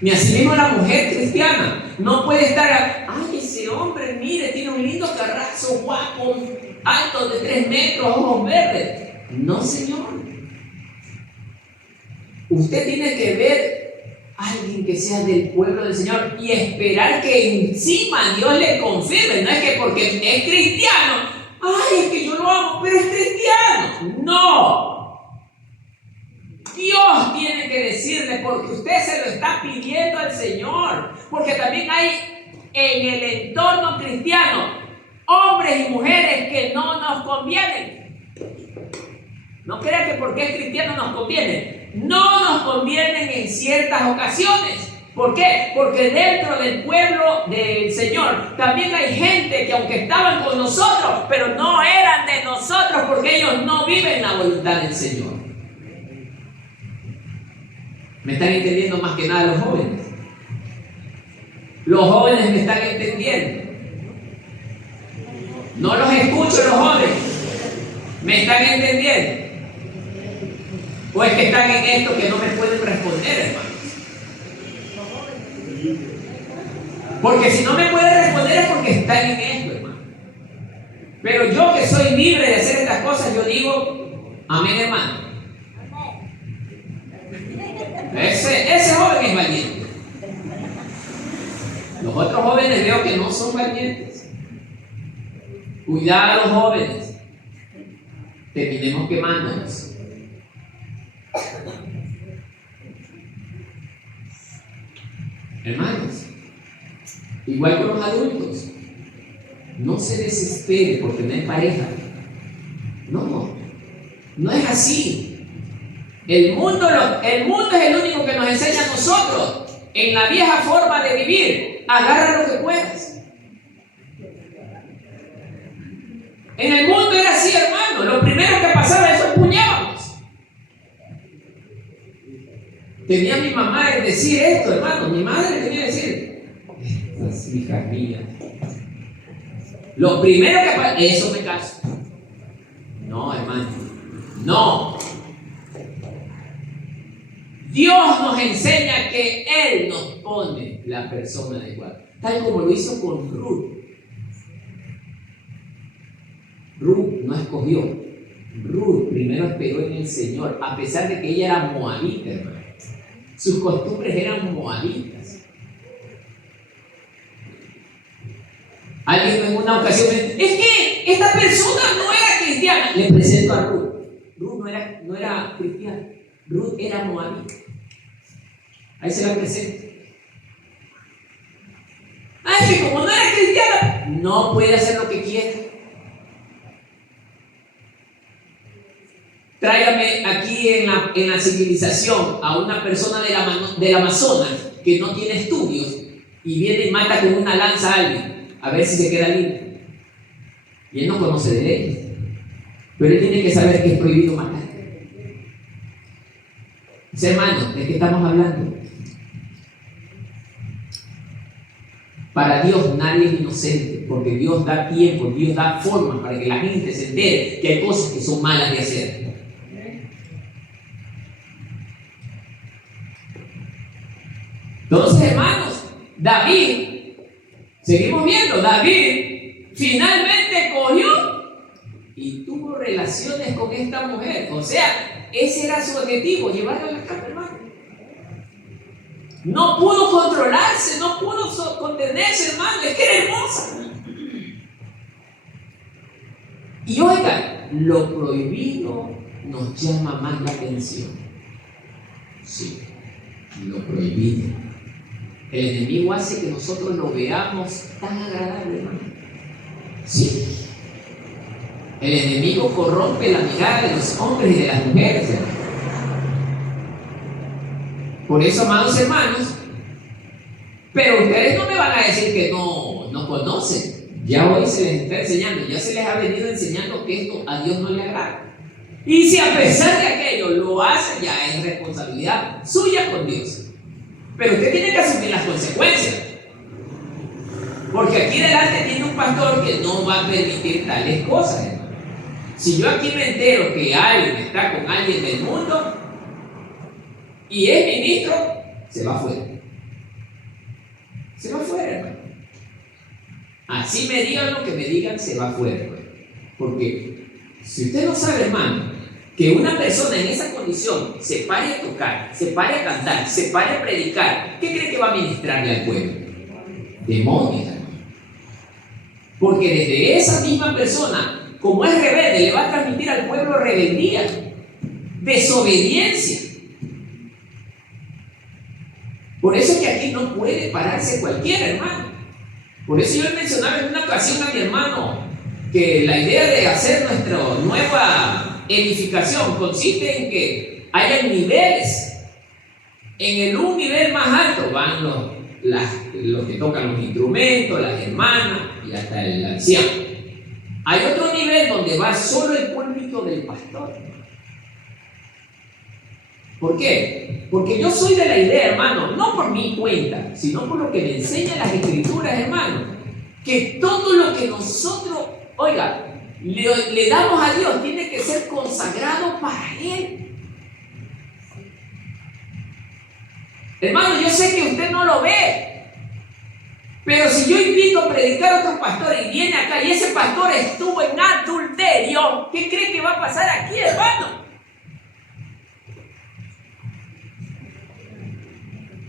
Ni así mismo la mujer cristiana no puede estar, ay, ese hombre, mire, tiene un lindo carrazo, guapo, alto de 3 metros, ojos verdes. No, Señor. Usted tiene que ver a alguien que sea del pueblo del Señor y esperar que encima Dios le confirme. No es que porque es cristiano, ay, es que yo lo amo, pero es cristiano. No. Dios tiene que decirle, porque usted se lo está pidiendo al Señor. Porque también hay en el entorno cristiano hombres y mujeres que no nos convienen. No crea que porque es cristiano nos conviene. No nos convienen en ciertas ocasiones. ¿Por qué? Porque dentro del pueblo del Señor también hay gente que aunque estaban con nosotros, pero no eran de nosotros porque ellos no viven la voluntad del Señor. ¿Me están entendiendo más que nada los jóvenes? Los jóvenes me están entendiendo. No los escucho los jóvenes. ¿Me están entendiendo? ¿O es que están en esto que no me pueden responder, hermanos? Porque si no me pueden responder es porque están en esto, hermano. Pero yo que soy libre de hacer estas cosas, yo digo, amén, hermano. Ese joven es valiente. Los otros jóvenes veo que no son valientes. Cuidado, jóvenes. Terminemos quemándonos. Hermanos, igual con los adultos, no se desespere por tener pareja. No es así. El mundo es el único que nos enseña a nosotros en la vieja forma de vivir. Agarra lo que puedas. En el mundo era así, hermano. Lo primero que pasaba eso empuñábamos. Tenía mi mamá en decir esto, hermano. Mi madre tenía que decir, estas hijas mías. Lo primero que pasa, eso me caso. No, hermano. No. Dios nos enseña que Él nos pone la persona adecuada. Tal como lo hizo con Ruth. Ruth no escogió. Ruth primero esperó en el Señor, a pesar de que ella era moabita, hermano. Sus costumbres eran moabitas. Alguien en una ocasión me dice, es que esta persona no era cristiana. Le presento a Ruth. Ruth no era cristiana. Ruth era moabita. Ahí se la presento. Es que como no era cristiana, no puede hacer lo que quiere. Tráigame aquí en la civilización a una persona del Amazonas que no tiene estudios y viene y mata con una lanza a alguien, a ver si se queda libre. Y él no conoce de leyes, pero él tiene que saber que es prohibido matar. Hermanos, ¿de qué estamos hablando? Para Dios nadie es inocente, porque Dios da tiempo, Dios da forma para que la gente se entere que hay cosas que son malas de hacer. Entonces, hermanos, David, seguimos viendo, David finalmente cogió y tuvo relaciones con esta mujer. O sea, ese era su objetivo, llevarla a la cama, hermano. No pudo controlarse, no pudo contenerse, hermano, es que era hermosa. Y oiga, lo prohibido nos llama más la atención. Sí, lo prohibido. El enemigo hace que nosotros lo veamos tan agradable, hermano. Sí. El enemigo corrompe la mirada de los hombres y de las mujeres, hermano. Por eso, amados hermanos, pero ustedes no me van a decir que no conocen. Ya hoy se les está enseñando, ya se les ha venido enseñando que esto a Dios no le agrada. Y si a pesar de aquello lo hace, ya es responsabilidad suya con Dios. Pero usted tiene que asumir las consecuencias. Porque aquí delante tiene un pastor que no va a permitir tales cosas, hermano. Si yo aquí me entero que alguien está con alguien del mundo y es ministro, se va afuera. Se va afuera, hermano. Así me digan lo que me digan, se va afuera, hermano. Porque si usted no sabe, hermano, que una persona en esa condición se pare a tocar, se pare a cantar, se pare a predicar, ¿qué cree que va a ministrarle al pueblo? Demonios, hermano. Porque desde esa misma persona, como es rebelde, le va a transmitir al pueblo rebeldía, desobediencia. Por eso es que aquí no puede pararse cualquiera, hermano. Por eso yo le mencionaba en una ocasión a mi hermano que la idea de hacer nuestra nueva edificación consiste en que haya niveles. En un nivel más alto van los que tocan los instrumentos, las hermanas y hasta el anciano. Hay otro nivel donde va solo el púlpito del pastor. ¿Por qué? Porque yo soy de la idea, hermano, no por mi cuenta, sino por lo que me enseñan las Escrituras, hermano, que todo lo que nosotros, oiga, le damos a Dios tiene que ser consagrado para Él. Hermano, yo sé que usted no lo ve, pero si yo invito a predicar a otro pastor y viene acá y ese pastor estuvo en adulterio, ¿qué cree que va a pasar aquí, hermano?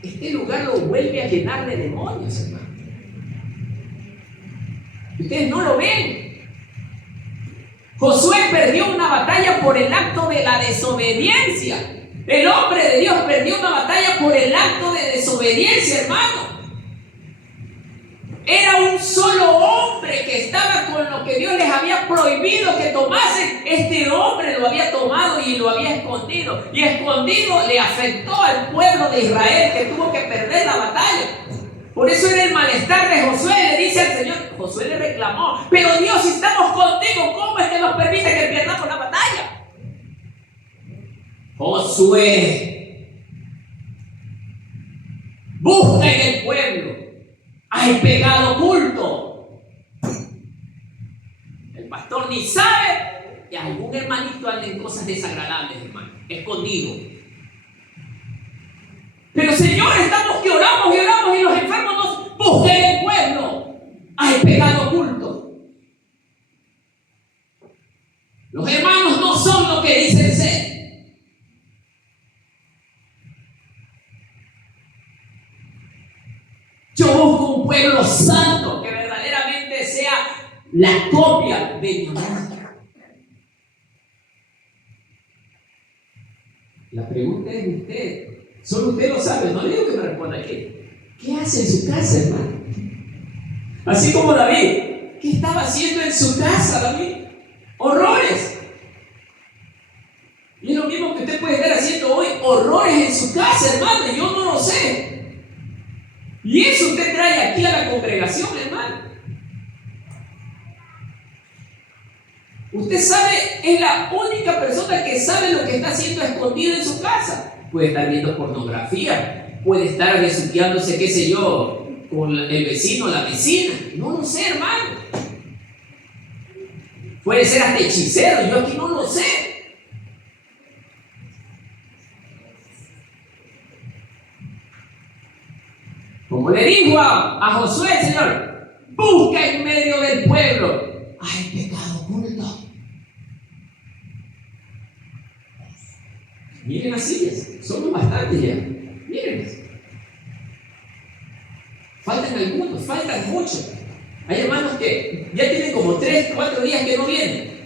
Este lugar lo vuelve a llenar de demonios, hermano. Ustedes no lo ven. Josué perdió una batalla por el acto de la desobediencia. El hombre de Dios perdió una batalla por el acto de desobediencia, hermano. Era un solo hombre que estaba con lo que Dios les había prohibido que tomasen. Este hombre lo había tomado y lo había escondido. Y escondido le afectó al pueblo de Israel, que tuvo que perder la batalla. Por eso era el malestar de Josué. Le dice al Señor, Josué le reclamó: pero Dios, si estamos contigo, ¿cómo es que nos permite que perdamos la batalla? Josué, busca en el pueblo, hay pecado oculto. El pastor ni sabe, y algún hermanito anda en cosas desagradables, hermano, escondido. Pero Señor, estamos que oramos y los enfermos nos buscan en el pueblo, hay pecado oculto. Los hermanos no son lo que dicen ser. Yo busco un pueblo santo que verdaderamente sea la copia de mi amor. La pregunta es usted, solo usted lo sabe, no le digo que me responda aquí. ¿Qué hace en su casa, hermano? Así como David, ¿qué estaba haciendo en su casa, David? Horrores. Y es lo mismo que usted puede estar haciendo hoy, horrores en su casa, hermano, y yo no lo sé. Y eso usted trae aquí a la congregación, hermano. Usted sabe, es la única persona que sabe lo que está haciendo escondido en su casa. Puede estar viendo pornografía, puede estar besuqueándose, qué sé yo, con el vecino o la vecina. No lo sé, hermano. Puede ser hasta hechicero, yo aquí no lo sé. Como le dijo a Josué, el Señor, busca en medio del pueblo, hay pecado oculto. Miren las sillas, somos bastantes ya. Miren. Faltan algunos, faltan muchos. Hay hermanos que ya tienen como 3, 4 días que no vienen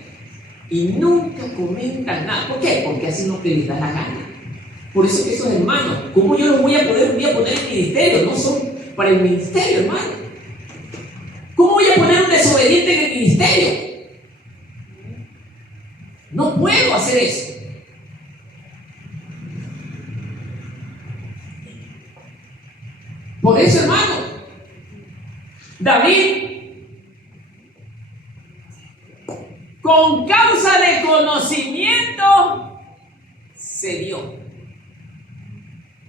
y nunca comentan nada. ¿Por qué? Porque hacen lo que les da la gana. Por eso que esos hermanos, ¿cómo yo los voy a poder un día poner en ministerio? No son para el ministerio, hermano. ¿Cómo voy a poner un desobediente en el ministerio? No puedo hacer eso. Por eso, hermano, David, con causa de conocimiento, se dio.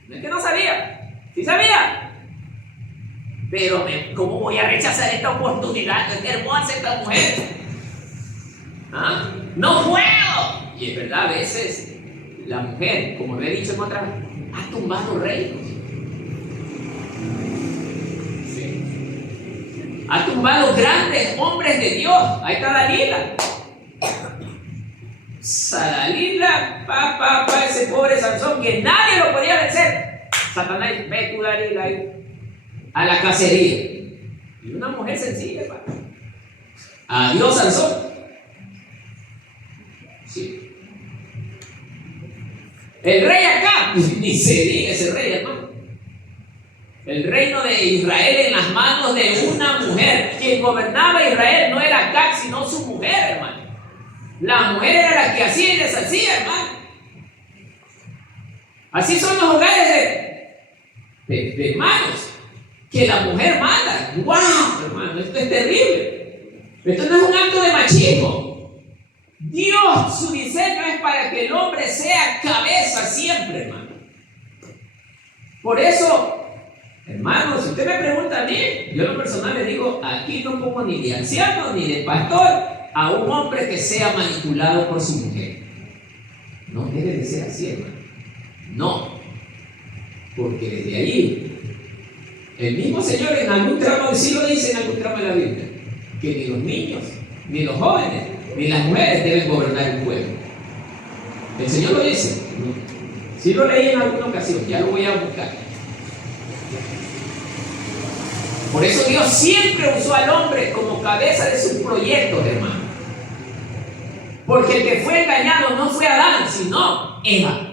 No es que no sabía, sí sabía. Pero ¿cómo voy a rechazar esta oportunidad? Es hermosa esta mujer. ¿Ah? ¡No puedo! Y es verdad, a veces la mujer, como lo he dicho en otra, ha tumbado reinos. Sí. Ha tumbado grandes hombres de Dios. Ahí está Dalila. Dalila, ese pobre Sansón que nadie lo podía vencer. Satanás, ve tú, Dalila, ahí a la cacería. Y una mujer sencilla, hermano. Adiós, Sansón. Sí. El rey acá, ni se diga ese rey, hermano. El reino de Israel en las manos de una mujer. Quien gobernaba Israel no era Acab, sino su mujer, hermano. La mujer era la que hacía y deshacía, hermano. Así son los hogares de hermanos, que la mujer manda. ¡Wow, hermano! Esto es terrible. Esto no es un acto de machismo. Dios, su diseño es para que el hombre sea cabeza siempre, hermano. Por eso, hermano, si usted me pregunta a mí, yo en lo personal le digo, aquí no pongo ni de anciano ni de pastor a un hombre que sea manipulado por su mujer. No debe de ser así, hermano. No. Porque desde ahí, el mismo Señor en algún tramo, sí lo dice en algún tramo de la Biblia, que ni los niños, ni los jóvenes, ni las mujeres deben gobernar el pueblo. El Señor lo dice. Sí lo leí en alguna ocasión, ya lo voy a buscar. Por eso Dios siempre usó al hombre como cabeza de sus proyectos, hermano. Porque el que fue engañado no fue Adán, sino Eva.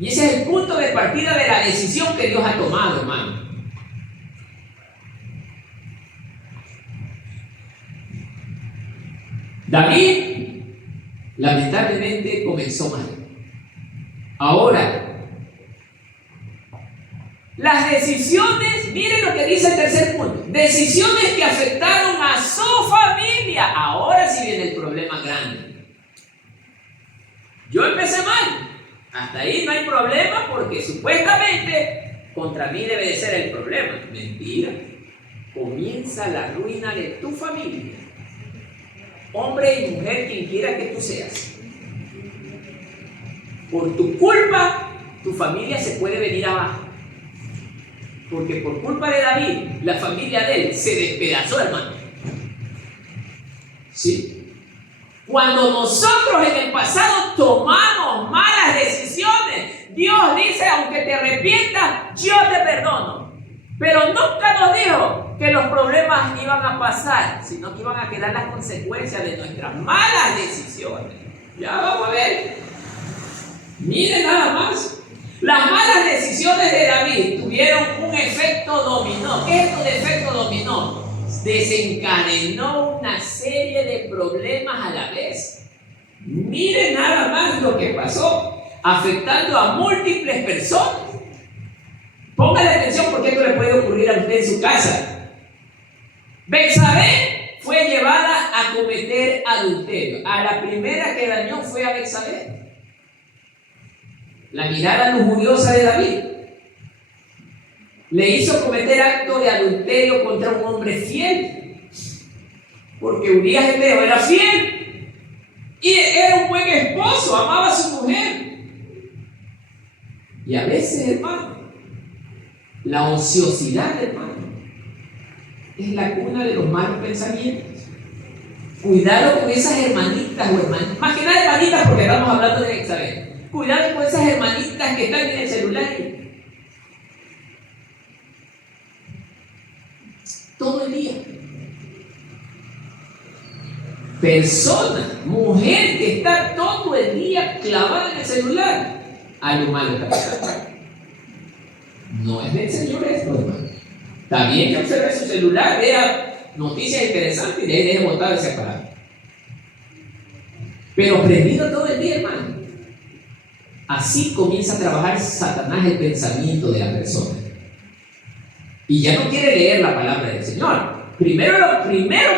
Y ese es el punto de partida de la decisión que Dios ha tomado, hermano. David, lamentablemente, comenzó mal. Ahora, las decisiones, miren lo que dice el tercer punto, decisiones que afectaron a su familia. Ahora sí viene el problema grande. Yo empecé mal. Hasta ahí no hay problema porque supuestamente contra mí debe de ser el problema. Mentira. Comienza la ruina de tu familia. Hombre y mujer, quien quiera que tú seas. Por tu culpa, tu familia se puede venir abajo. Porque por culpa de David, la familia de él se despedazó, hermano. ¿Sí? Cuando nosotros en el pasado tomamos malas decisiones, Dios dice, aunque te arrepientas, yo te perdono. Pero nunca nos dijo que los problemas iban a pasar, sino que iban a quedar las consecuencias de nuestras malas decisiones. Ya vamos a ver. Miren nada más. Las malas decisiones de David tuvieron un efecto dominó. ¿Qué es esto de efecto dominó? Desencadenó una serie de problemas a la vez. Miren nada más lo que pasó, afectando a múltiples personas. Póngale atención porque esto le puede ocurrir a usted en su casa. Betsabé fue llevada a cometer adulterio. A la primera que dañó fue a Betsabé. La mirada lujuriosa de David le hizo cometer acto de adulterio contra un hombre fiel, porque Urías Eteo era fiel y era un buen esposo, amaba a su mujer. Y a veces, hermano, la ociosidad, hermano, es la cuna de los malos pensamientos. Cuidado con esas hermanitas o hermanas, más que nada hermanitas porque estamos hablando de Betsabé. Cuidado con esas hermanitas que están en el celular todo el día. Persona, mujer que está todo el día clavada en el celular, algo malo está pasando. No es del Señor esto, hermano. Está bien que observe su celular, vea noticias interesantes y deje botar ese aparato. Pero prendido todo el día, hermano. Así comienza a trabajar Satanás el pensamiento de la persona. Y ya no quiere leer la palabra del Señor. Lo primero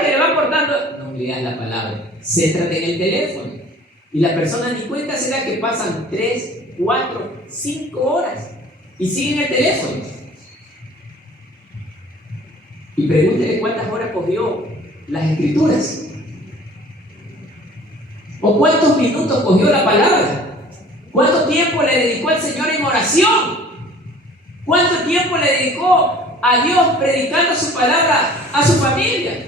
que le va cortando, no leas la palabra, céntrate en el teléfono. Y la persona ni cuenta se da que pasan 3, 4, 5 horas y siguen el teléfono. Y pregúntele cuántas horas cogió las escrituras. O cuántos minutos cogió la palabra. ¿Cuánto tiempo le dedicó al Señor en oración? ¿Cuánto tiempo le dedicó a Dios predicando su palabra a su familia?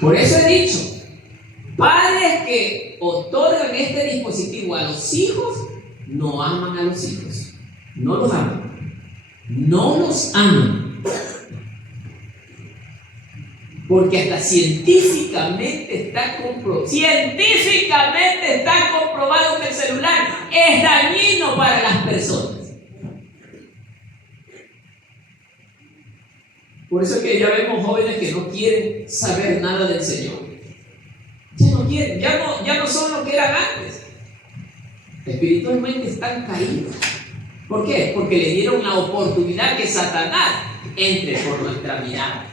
Por eso he dicho, padres que otorgan este dispositivo a los hijos, no aman a los hijos. No los aman. No los aman. Porque hasta científicamente está comprobado que el celular es dañino para las personas. Por eso es que ya vemos jóvenes que no quieren saber nada del Señor. Ya no quieren, ya no son lo que eran antes. Espiritualmente están caídos. ¿Por qué? Porque le dieron la oportunidad que Satanás entre por nuestra mirada.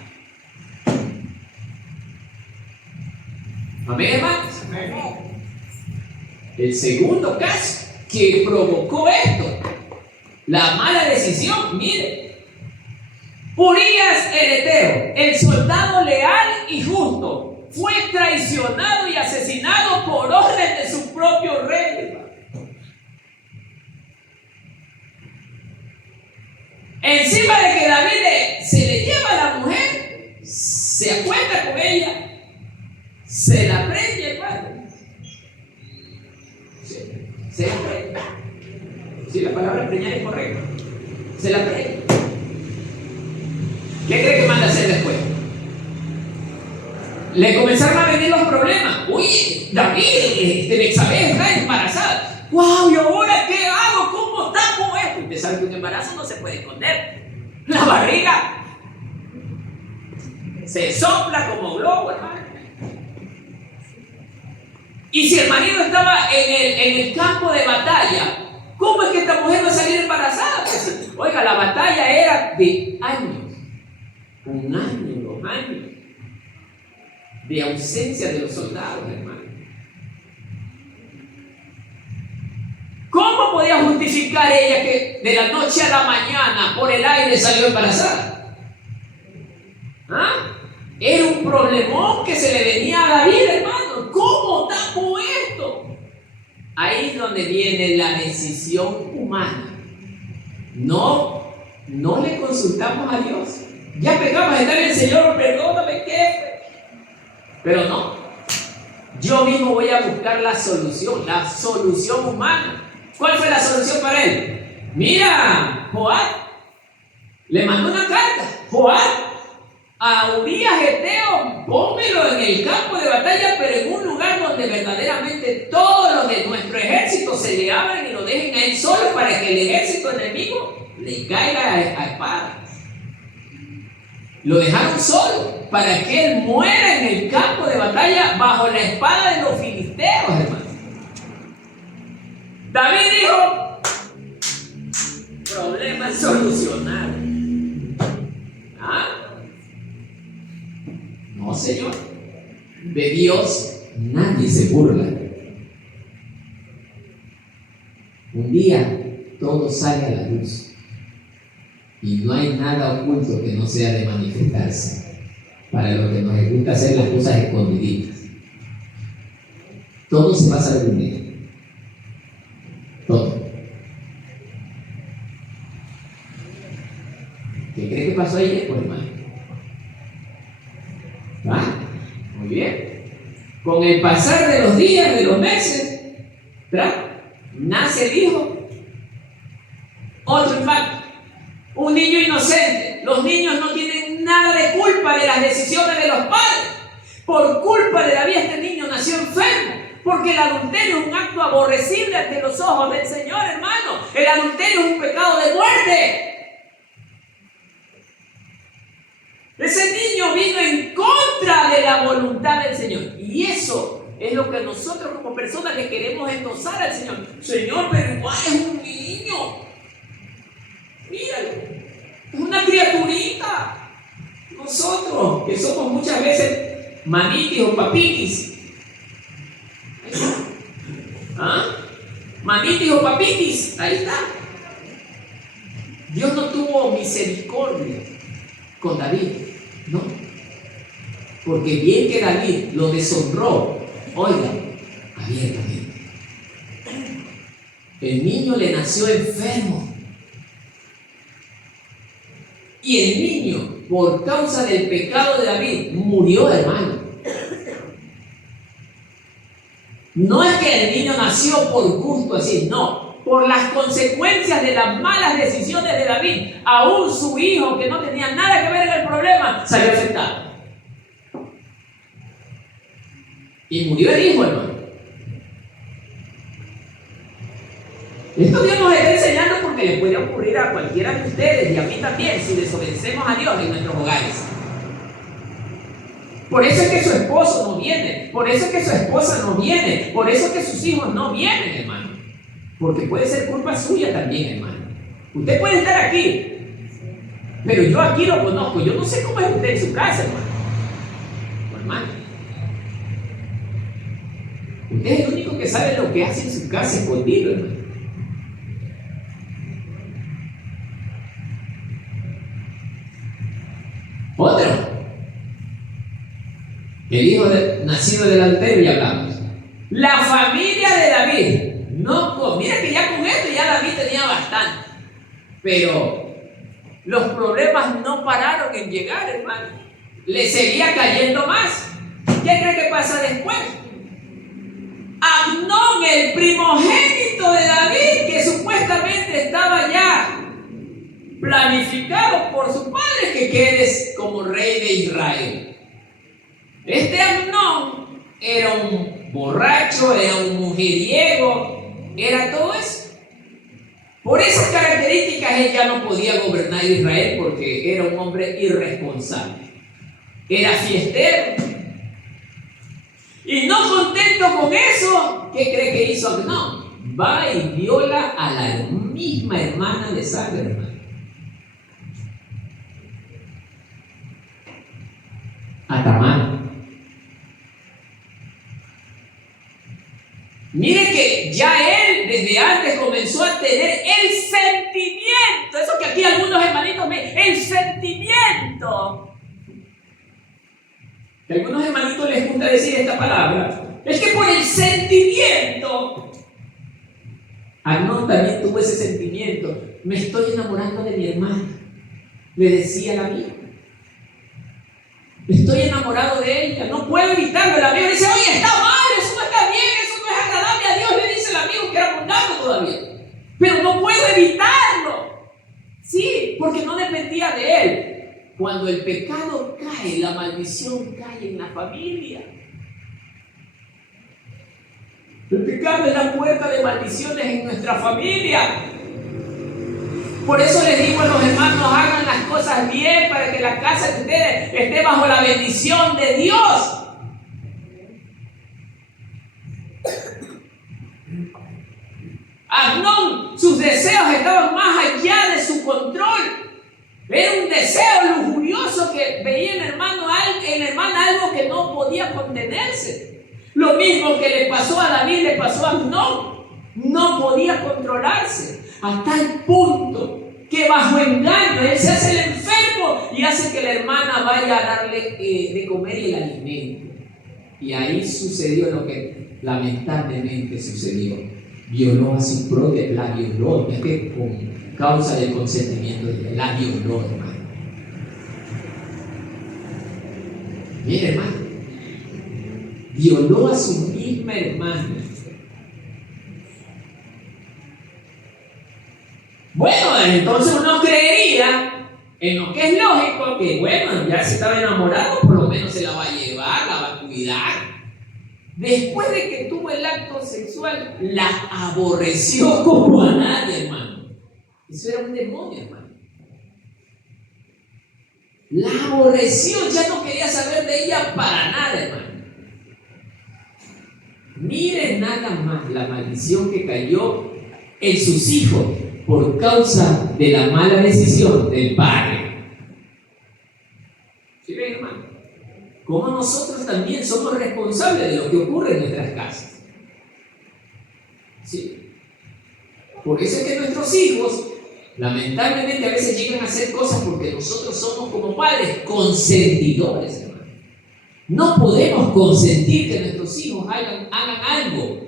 Amén, hermanos. El segundo caso que provocó esto, la mala decisión, mire, Urías el Eteo, el soldado leal y justo, fue traicionado y asesinado por orden de su propio rey. Encima de que David se le lleva a la mujer, se acuesta con ella, se la preña, hermano. Se la preña. Si la palabra preñar es correcta, se la preña. ¿Qué cree que manda a hacer después? Le comenzaron a venir los problemas. Uy, David, Betsabé está embarazada. ¡Wow! ¿Y ahora qué hago? ¿Cómo tapo esto? Usted sabe que un embarazo no se puede esconder. La barriga se sopla como globo, hermano. Y si el marido estaba en el campo de batalla, ¿cómo es que esta mujer va a salir embarazada? Pues, oiga, la batalla era de años. 1 año, 2 años de ausencia de los soldados, hermano. ¿Cómo podía justificar ella que de la noche a la mañana por el aire salió embarazada? ¿Ah? Era un problemón que se le venía a David, hermano. ¿Cómo tapo esto? Ahí es donde viene la decisión humana. No le consultamos a Dios. Ya pecamos, está bien, Señor, perdóname, ¿qué? Pero no. Yo mismo voy a buscar la solución humana. ¿Cuál fue la solución para él? Mira, Joab le mandó una carta. Joab, a Urías Eteo, pónmelo en el campo de batalla, pero en un lugar donde verdaderamente todos los de nuestro ejército se le abran y lo dejen a él solo para que el ejército enemigo le caiga a espada. Lo dejaron solo para que él muera en el campo de batalla bajo la espada de los filisteos, hermano. David dijo: problema solucionado. ¿Ah? No, Señor. De Dios nadie se burla. Un día todo sale a la luz. Y no hay nada oculto que no sea de manifestarse. Para los que nos gusta hacer las cosas escondiditas. Todo se pasa algún día. Todo. ¿Qué cree que pasó ayer, pues, hermano? ¿Ah? Muy bien. Con el pasar de los días, de los meses, ¿verdad? Nace el hijo. Otro impacto. Un niño inocente. Los niños no tienen nada de culpa de las decisiones de los padres. Por culpa de David, este niño nació enfermo. Porque el adulterio es un acto aborrecible ante los ojos del Señor, hermano. El adulterio es un pecado de muerte. Ese niño vino en contra de la voluntad del Señor. Y eso es lo que nosotros como personas le queremos endosar al Señor. Señor, pero igual es un niño. Míralo, es una criaturita. Nosotros, que somos muchas veces manitis o papitis. ¿Ah? Manitis o papitis, ahí está. Dios no tuvo misericordia con David, no. Porque bien que David lo deshonró, oiga, abiertamente. El niño le nació enfermo. Y el niño, por causa del pecado de David, murió, hermano. No es que el niño nació por gusto así, no. Por las consecuencias de las malas decisiones de David, aún su hijo, que no tenía nada que ver en el problema, salió afectado. Y murió el hijo, hermano. Esto Dios nos está enseñando porque le puede ocurrir a cualquiera de ustedes y a mí también si desobedecemos a Dios en nuestros hogares. Por eso es que su esposo no viene, por eso es que su esposa no viene, por eso es que sus hijos no vienen, hermano. Porque puede ser culpa suya también, hermano. Usted puede estar aquí, Pero yo aquí lo conozco. Yo no sé cómo es usted en su casa, hermano. Hermano. Usted es el único que sabe lo que hace en su casa escondido, hermano. Otro. El hijo nacido del adulterio, ya hablamos. La familia de David. No, mira que ya con esto ya David tenía bastante. Pero los problemas no pararon en llegar, hermano. Le seguía cayendo más. ¿Qué cree que pasa después? Amnón, el primogénito de David, que supuestamente estaba ya planificado por su padre que quedes como rey de Israel. Este Amnón era un borracho, era un mujeriego, era todo eso. Por esas características él ya no podía gobernar Israel porque era un hombre irresponsable. Era fiestero. Y no contento con eso, ¿qué cree que hizo Amnón? Va y viola a la misma hermana de sangre, hermano. A Tamar. Mire que ya él desde antes comenzó a tener el sentimiento, eso que aquí algunos hermanitos el sentimiento. Que a algunos hermanitos les gusta decir esta palabra. Es que por el sentimiento, Amnón también tuvo ese sentimiento. Me estoy enamorando de mi hermana, le decía el amigo. Estoy enamorado de ella, no puedo evitarlo. El amigo dice, oye, está mal, eso no está bien, eso no es agradable a Dios, le dice el amigo que era mundano todavía. Pero no puedo evitarlo. Sí, porque no dependía de él. Cuando el pecado cae, la maldición cae en la familia. El pecado es la puerta de maldiciones en nuestra familia. Por eso les digo a los hermanos, hagan las cosas bien para que la casa de ustedes esté bajo la bendición de Dios. Amnón, sus deseos estaban más allá de su control. Era un deseo lujurioso que veía en la hermana algo que no podía contenerse. Lo mismo que le pasó a David, le pasó a Amnón. No podía controlarse. A tal punto que bajo engaño él se hace el enfermo y hace que la hermana vaya a darle de comer el alimento. Y ahí sucedió lo que lamentablemente sucedió. Violó a su propia, la violó, es que con causa del consentimiento de ella, la violó, hermano. Mire, hermano, violó a su misma hermana. Bueno, entonces uno creería en lo que es lógico que, bueno, ya se estaba enamorado, por lo menos se la va a llevar, la va a cuidar. Después de que tuvo el acto sexual, la aborreció como a nadie, hermano. Eso era un demonio, hermano. La aborreció, ya no quería saber de ella para nada, hermano. Miren nada más la maldición que cayó en sus hijos por causa de la mala decisión del padre. ¿Sí ven, hermano? Como nosotros también somos responsables de lo que ocurre en nuestras casas. ¿Sí? Por eso es que nuestros hijos, lamentablemente, a veces llegan a hacer cosas porque nosotros somos como padres consentidores, hermano. No podemos consentir que nuestros hijos hagan algo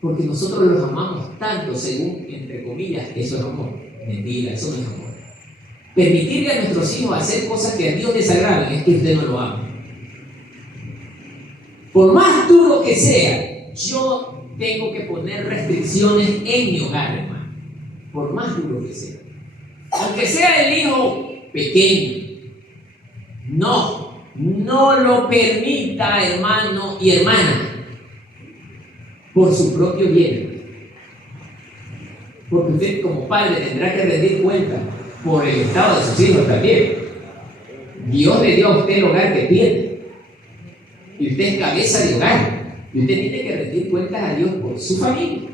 porque nosotros los amamos tanto, según, entre comillas, eso es amor. Mentira, eso no es amor. Permitirle a nuestros hijos hacer cosas que a Dios les agradan es que usted no lo ama. Por más duro que sea, yo tengo que poner restricciones en mi hogar, hermano. Por más duro que sea. Aunque sea el hijo pequeño, no lo permita, hermano y hermana, por su propio bien. Porque usted como padre tendrá que rendir cuenta por el estado de sus hijos también. Dios le dio a usted el hogar que tiene. Y usted es cabeza de hogar. Y usted tiene que rendir cuentas a Dios por su familia.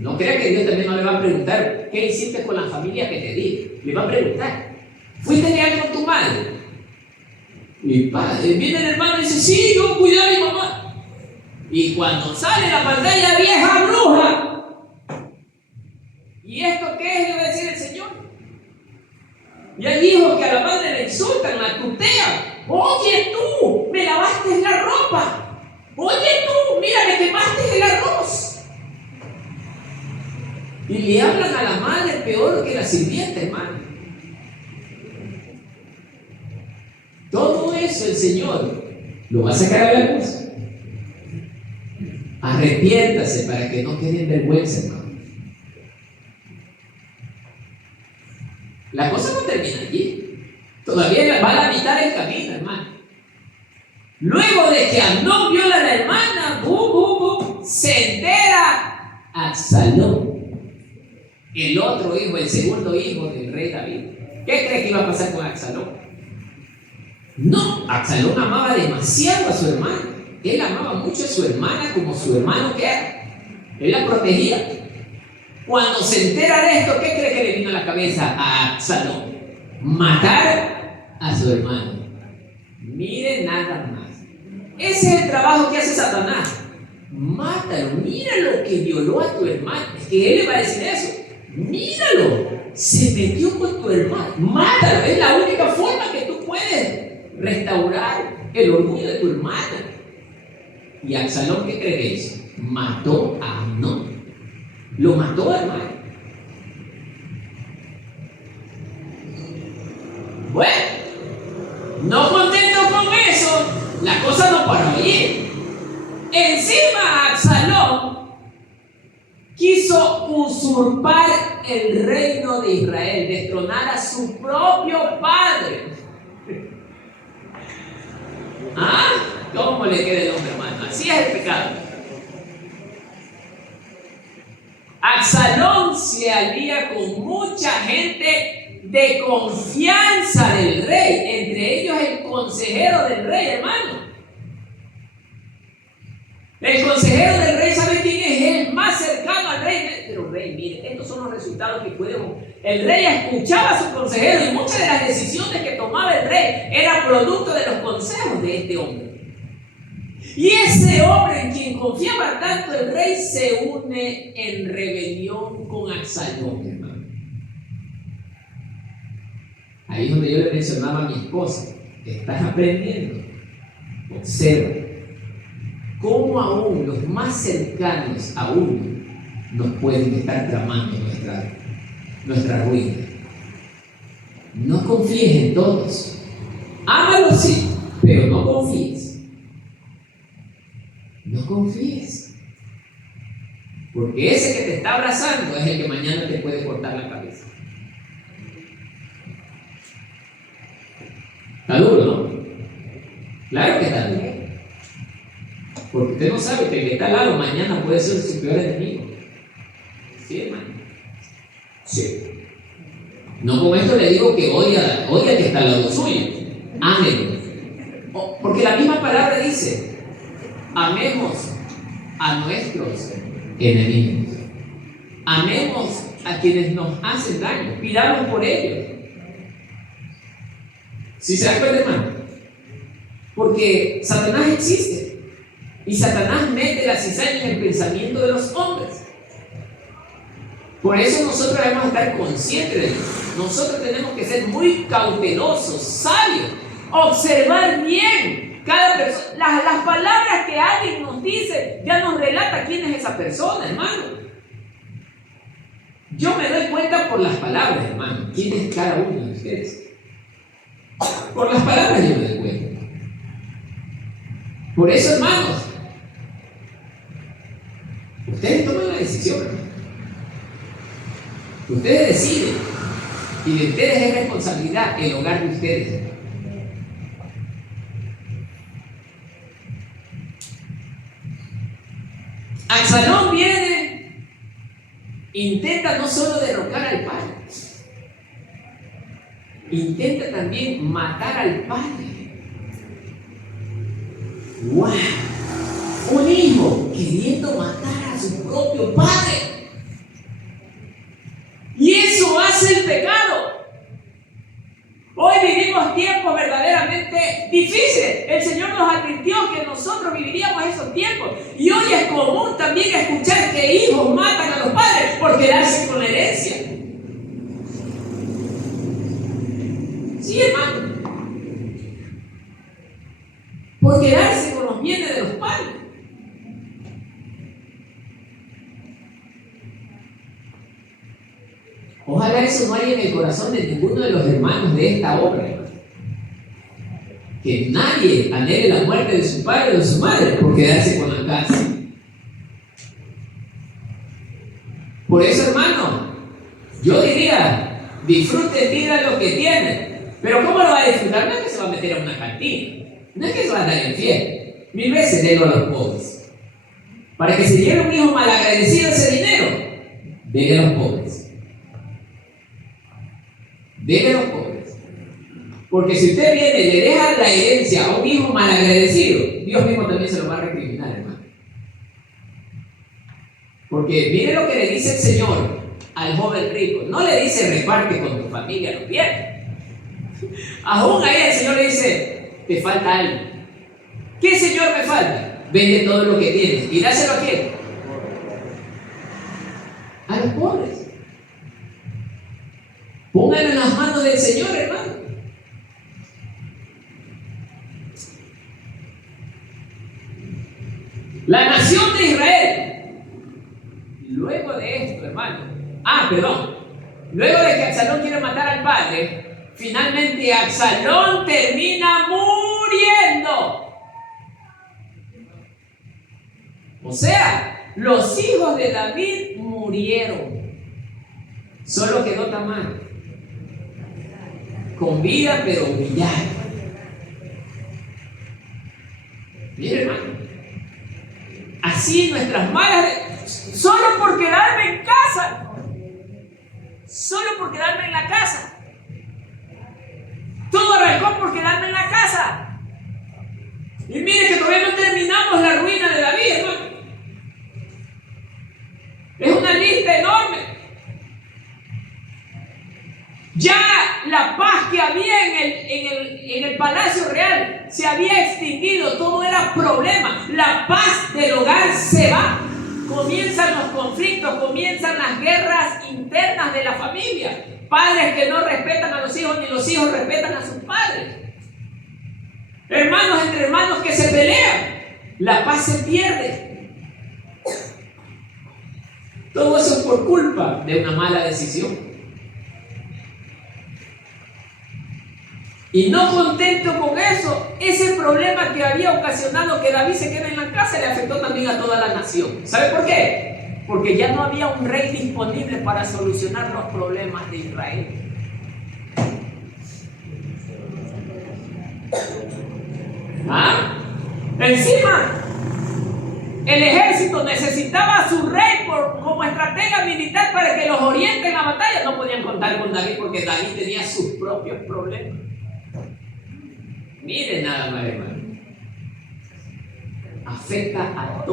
No crea que Dios también no le va a preguntar qué hiciste con la familia que te di. Le va a preguntar, ¿fuiste a quedar con tu madre? Y padre, viene el hermano y dice, sí, yo cuidé a mi mamá. Y cuando sale la pantalla, vieja bruja. ¿Y esto qué es? Le va a decir el Señor. Y hay hijos que a la madre le insultan, la tutean. Oye tú, me lavaste la ropa. Oye tú, mira, me quemaste el arroz. Y le hablan a la madre peor que la sirvienta, hermano. Todo eso el Señor lo va a sacar a la luz. Arrepiéntase para que no quede en vergüenza, hermano. La cosa no termina allí. Todavía va a la mitad del camino, hermano. Luego de que Amnón viola a la hermana, se entera Absalón, el otro hijo, el segundo hijo del rey David. ¿Qué cree que iba a pasar con Absalón? No, Absalón amaba demasiado a su hermana. Él amaba mucho a su hermana como su hermano que era. Él la protegía. Cuando se entera de esto, ¿qué cree que le vino a la cabeza a Absalón? Matar a su hermano. Mire nada más. Ese es el trabajo que hace Satanás. Mátalo, mira lo que violó a tu hermano. Es que él le va a decir eso. Míralo, se metió con tu hermano. Mátalo, es la única forma que tú puedes restaurar el orgullo de tu hermana. Y Absalón, ¿qué cree que hizo? Mató a Amnón. Lo mató, hermano. Bueno, no contento con eso, la cosa no paró allí. Encima Absalón quiso usurpar el reino de Israel, destronar a su propio padre. ¿Ah? ¿Cómo le queda el hombre, hermano? Así es el pecado. Absalón se alía con mucha gente de confianza del rey, entre ellos el consejero del rey, hermano. El consejero del rey, ¿sabe quién es? El más cercano al rey. Pero rey, mire, estos son los resultados que podemos. El rey escuchaba a su consejero y muchas de las decisiones que tomaba el rey eran producto de los consejos de este hombre. Y ese hombre en quien confiaba tanto el rey se une en rebelión con Absalón, hermano. Ahí es donde yo le mencionaba a mi esposa, estás aprendiendo, observa cómo aún los más cercanos a uno nos pueden estar tramando nuestra ruina. No confíes en todos, ámalos sí, pero no confíes. No confíes, porque ese que te está abrazando es el que mañana te puede cortar la cabeza. Está duro, ¿no? Claro que está duro, porque usted no sabe que el que está al lado mañana puede ser su peor enemigo. ¿Sí, hermano? Sí. No con esto le digo que odia al que está al lado suyo. Ámelo. Porque la misma palabra dice: amemos a nuestros enemigos. Amemos a quienes nos hacen daño. Pidamos por ellos. ¿Sí se da cuenta, hermano? Porque Satanás existe. Y Satanás mete la cizaña en el pensamiento de los hombres. Por eso nosotros debemos estar conscientes de eso. Nosotros tenemos que ser muy cautelosos, sabios, observar bien cada persona. Las palabras que alguien nos dice ya nos relata quién es esa persona, hermano. Yo me doy cuenta por las palabras, hermano, quién es cada uno de ustedes. Por las palabras yo me doy cuenta. Por eso, hermanos, ustedes toman la decisión, hermano. Ustedes deciden, y de ustedes es responsabilidad el hogar de ustedes. Absalón viene, intenta no solo derrocar al padre, intenta también matar al padre. ¡Wow! Un hijo queriendo matar a su propio padre. hace el pecado. Hoy vivimos tiempos verdaderamente difíciles. El Señor nos advirtió que nosotros viviríamos esos tiempos. Y hoy es común también escuchar que hijos matan a los padres por quedarse con la herencia. Sí, hermano. Por quedarse con los bienes de los padres. Ojalá eso no haya en el corazón de ninguno de los hermanos de esta obra, hermano. Que nadie anhele la muerte de su padre o de su madre por quedarse con la casa. Por eso, hermano, yo diría, disfruten, vida lo que tienen. Pero ¿cómo lo va a disfrutar? No es que se va a meter a una cantina. No es que se va a dar en fiesta. 1000 veces délo a los pobres. Para que se lleve un hijo malagradecido ese dinero, déle a los pobres. Déle a los pobres. Porque si usted viene y le deja la herencia a un hijo malagradecido, Dios mismo también se lo va a recriminar, hermano. Porque mire lo que le dice el Señor al joven rico. No le dice reparte con tu familia los bienes. Aún ahí el Señor le dice, te falta algo. ¿Qué, Señor, me falta? Vende todo lo que tienes y dáselo a quién. A los pobres. Póngalo en las manos del Señor, hermano. La nación de Israel, luego de esto, hermano, luego de que Absalón quiere matar al padre, finalmente Absalón termina muriendo. O sea, los hijos de David murieron. Solo quedó Tamar, con vida pero humillada. Mire, hermano, así nuestras malas, solo por quedarme en casa, solo por quedarme en la casa. Todo arrancó por quedarme en la casa. Y mire que todavía no terminamos la ruina de David, hermano. Es una lista enorme. Ya la paz que había en el palacio real se había extinguido, todo era problema. La paz del hogar se va. Comienzan los conflictos, comienzan las guerras internas de la familia. Padres que no respetan a los hijos, ni los hijos respetan a sus padres. Hermanos entre hermanos que se pelean. La paz se pierde. Todo eso es por culpa de una mala decisión. Y no contento con eso, ese problema que había ocasionado que David se quede en la casa le afectó también a toda la nación. ¿Sabe por qué? Porque ya no había un rey disponible para solucionar los problemas de Israel. Encima, el ejército necesitaba a su rey como estratega militar para que los oriente en la batalla. No podían contar con David porque David tenía sus propios problemas. Miren nada más, hermano. Afecta a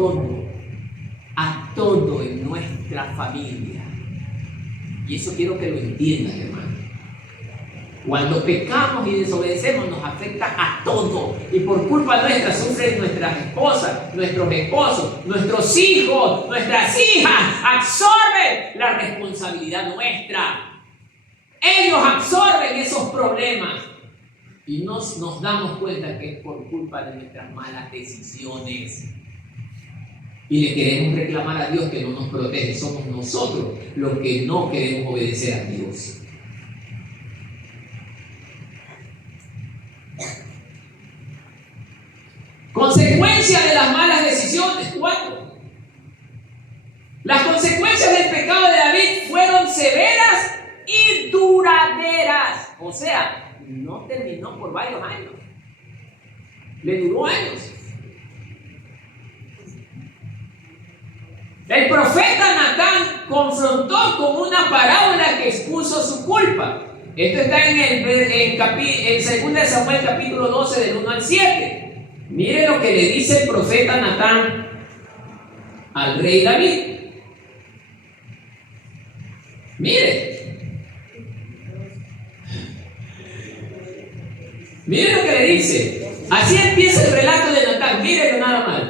todo en nuestra familia. Y eso quiero que lo entiendan, hermano. Cuando pecamos y desobedecemos nos afecta a todo. Y por culpa nuestra sufren nuestras esposas, nuestros esposos, nuestros hijos, nuestras hijas. Absorben la responsabilidad nuestra. Ellos absorben esos problemas. Y nos damos cuenta que es por culpa de nuestras malas decisiones. Y le queremos reclamar a Dios que no nos protege. Somos nosotros los que no queremos obedecer a Dios. Consecuencia de las malas decisiones. 4. Las consecuencias del pecado de David fueron severas y duraderas. O sea, no terminó por varios años. Le duró años. El profeta Natán confrontó con una parábola que expuso su culpa. Esto está en 2 Samuel capítulo 12 del 1 al 7. Mire lo que le dice el profeta Natán al rey David. Mire. Miren lo que le dice. Así empieza el relato de Natán. Mírenlo nada más.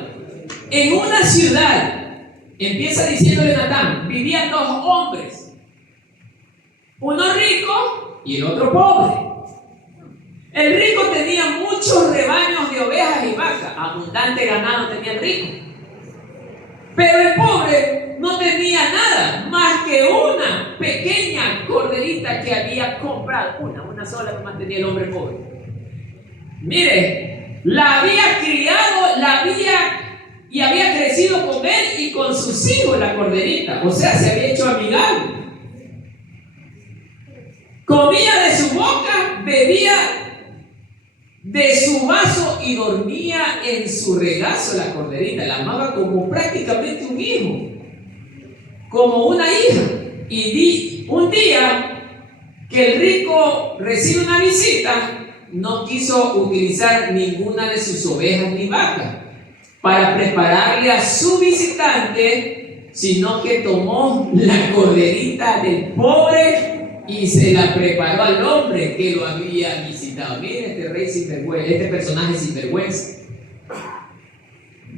En una ciudad, empieza diciéndole Natán, vivían dos hombres. Uno rico y el otro pobre. El rico tenía muchos rebaños de ovejas y vacas. Abundante ganado tenía el rico. Pero el pobre no tenía nada más que una pequeña corderita que había comprado. Una sola nomás tenía el hombre pobre. Mire, la había criado, y había crecido con él y con sus hijos la corderita. O sea, se había hecho amigable. Comía de su boca, bebía de su vaso y dormía en su regazo la corderita. La amaba como prácticamente un hijo, como una hija. Y un día que el rico recibe una visita, no quiso utilizar ninguna de sus ovejas ni vacas para prepararle a su visitante, sino que tomó la corderita del pobre y se la preparó al hombre que lo había visitado. Miren este rey sinvergüenza, este personaje sinvergüenza.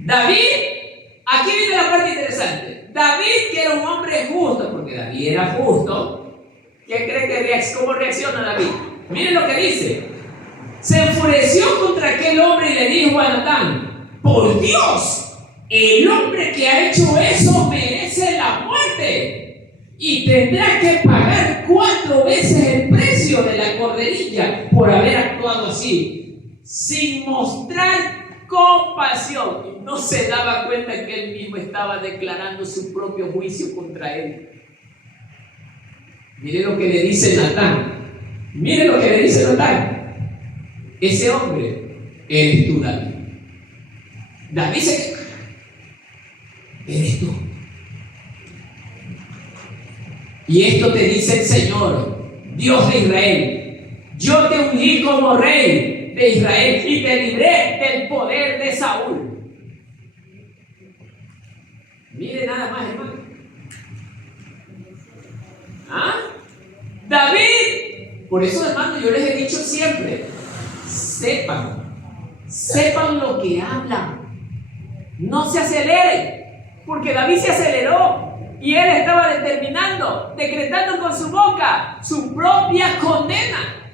David, aquí viene la parte interesante. David, que era un hombre justo, porque David era justo. ¿Qué cree que cómo reacciona David? Miren lo que dice. Se enfureció contra aquel hombre y le dijo a Natán: por Dios, el hombre que ha hecho eso merece la muerte y tendrá que pagar 4 veces el precio de la corderilla por haber actuado así, sin mostrar compasión. Y no se daba cuenta que él mismo estaba declarando su propio juicio contra él. Mire lo que le dice Natán. Mire lo que le dice Natán. Ese hombre eres tú, David. David se queja. Eres tú. Y esto te dice el Señor, Dios de Israel: yo te ungí como rey de Israel y te libré del poder de Saúl. Mire nada más, hermano. ¿Ah? David, por eso, hermano, yo les he dicho siempre, sepan lo que hablan, no se aceleren, porque David se aceleró. Y él estaba determinando, decretando con su boca su propia condena.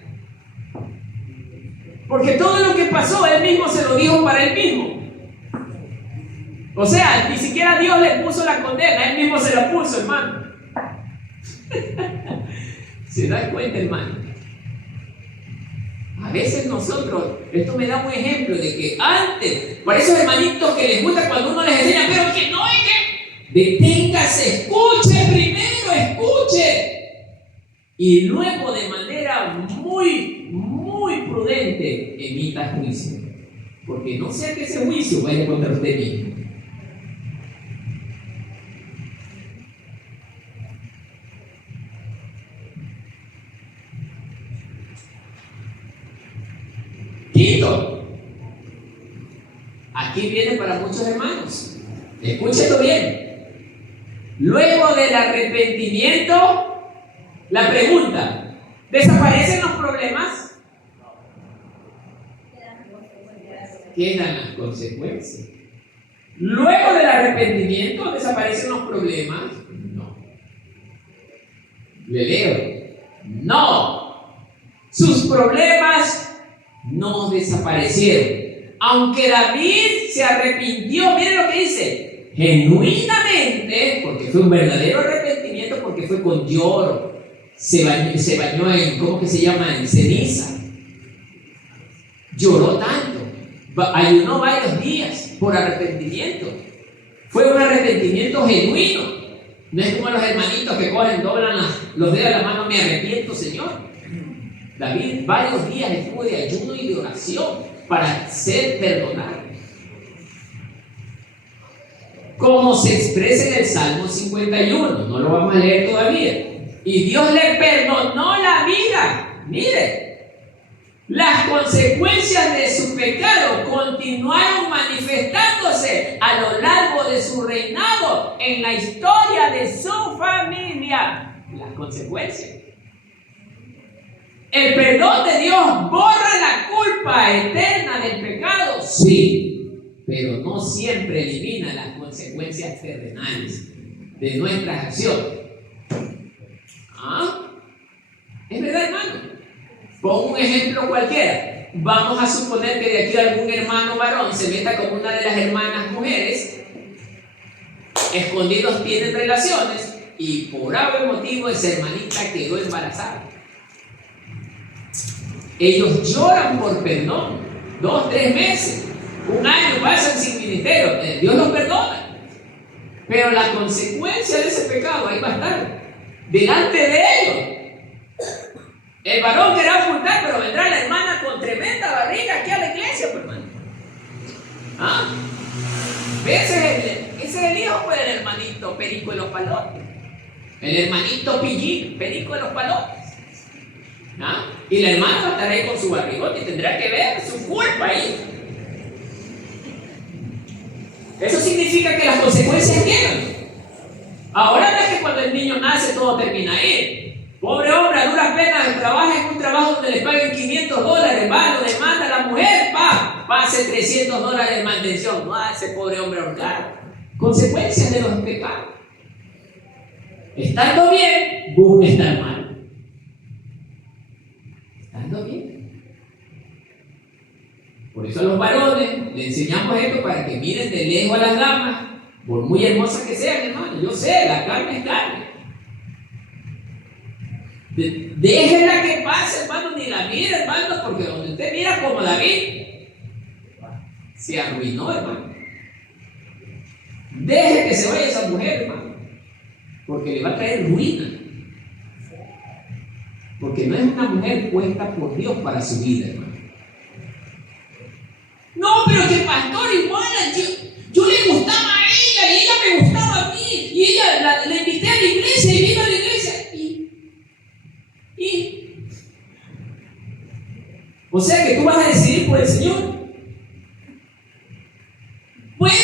Porque todo lo que pasó, él mismo se lo dijo para él mismo. O sea, ni siquiera Dios le puso la condena, él mismo se la puso, hermano. ¿Se da cuenta, hermano? A veces nosotros, esto me da un ejemplo de que antes, por esos hermanitos que les gusta cuando uno les enseña, pero que no es que... Deténgase, escuche primero, escuche. Y luego de manera muy, muy prudente emita juicio. Porque no sea que ese juicio vaya contra usted mismo. Quinto, aquí viene para muchos hermanos. Escúchenlo bien. Luego del arrepentimiento, la pregunta: ¿desaparecen los problemas? Quedan las consecuencias. Luego del arrepentimiento, ¿desaparecen los problemas? No. Le leo. No. Sus problemas no desaparecieron. Aunque David se arrepintió, miren lo que dice: genuinamente, porque fue un verdadero arrepentimiento, porque fue con lloro, se bañó en, ¿cómo que se llama?, en ceniza, lloró tanto, ayunó varios días por arrepentimiento. Fue un arrepentimiento genuino. No es como los hermanitos que cogen, doblan los dedos de la mano: me arrepiento, Señor. David varios días estuvo de ayuno y de oración para ser perdonado, como se expresa en el Salmo 51, no lo vamos a leer todavía. Y Dios le perdonó la vida. Mire, las consecuencias de su pecado continuaron manifestándose a lo largo de su reinado en la historia de su familia. Las consecuencias. ¿El perdón de Dios borra la culpa eterna del pecado? Sí, pero no siempre elimina las consecuencias terrenales de nuestras acciones. ¿Ah? ¿Es verdad, hermano? Pongo un ejemplo cualquiera. Vamos a suponer que de aquí algún hermano varón se meta con una de las hermanas mujeres, escondidos tienen relaciones y por algún motivo esa hermanita quedó embarazada. Ellos lloran por perdón, 2, 3 meses, 1 año pasan sin ministerio, Dios los perdona, pero la consecuencia de ese pecado ahí va a estar delante de ellos. El varón querrá ocultar, pero vendrá la hermana con tremenda barriga aquí a la iglesia, pues, hermano. ¿Ah? Ese es el hijo, pues, del hermanito Perico de los Palotes. El hermanito Pillín, Perico de los Palotes. ¿Ah? Y la hermana va a estar ahí con su barrigote y tendrá que ver su culpa ahí. Eso significa que las consecuencias llegan. Ahora no es que cuando el niño nace todo termina ahí. Pobre hombre, a duras penas trabaja en un trabajo donde le paguen $500, va, lo demanda a la mujer, pase $300 de mantención. No, ese pobre hombre ahorcado. Consecuencias de los pecados. Estando bien, busca estar mal. Estando bien. Por eso a los varones le enseñamos esto para que miren de lejos a las damas, por muy hermosas que sean, hermano. Yo sé, la carne es carne. Déjenla que pase, hermano, ni la mire, hermano, porque donde usted mira como David, se arruinó, hermano. Deje que se vaya esa mujer, hermano, porque le va a traer ruina. Porque no es una mujer puesta por Dios para su vida, hermano. No, pero que pastor, igual, yo le gustaba a ella y ella me gustaba a mí, y ella la invité a la iglesia y vino a la iglesia. O sea que tú vas a decidir por el Señor. Bueno,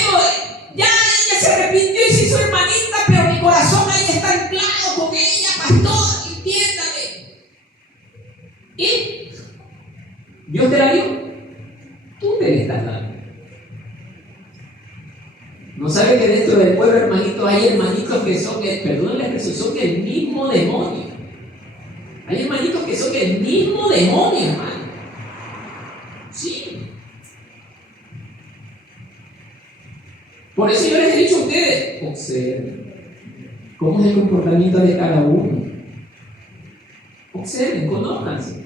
ya ella se arrepintió y se hizo hermanita, pero mi corazón ahí está anclado con ella, pastor, entiéndame. ¿Y Dios te la dio? Tú te la estás dando. ¿No sabes que dentro del pueblo, hermanitos, hay hermanitos que son, perdón la expresión, son el mismo demonio? Hay hermanitos que son el mismo demonio, hermano. Sí. Por eso yo les he dicho a ustedes, observen cómo es el comportamiento de cada uno. Observen, conózcanse.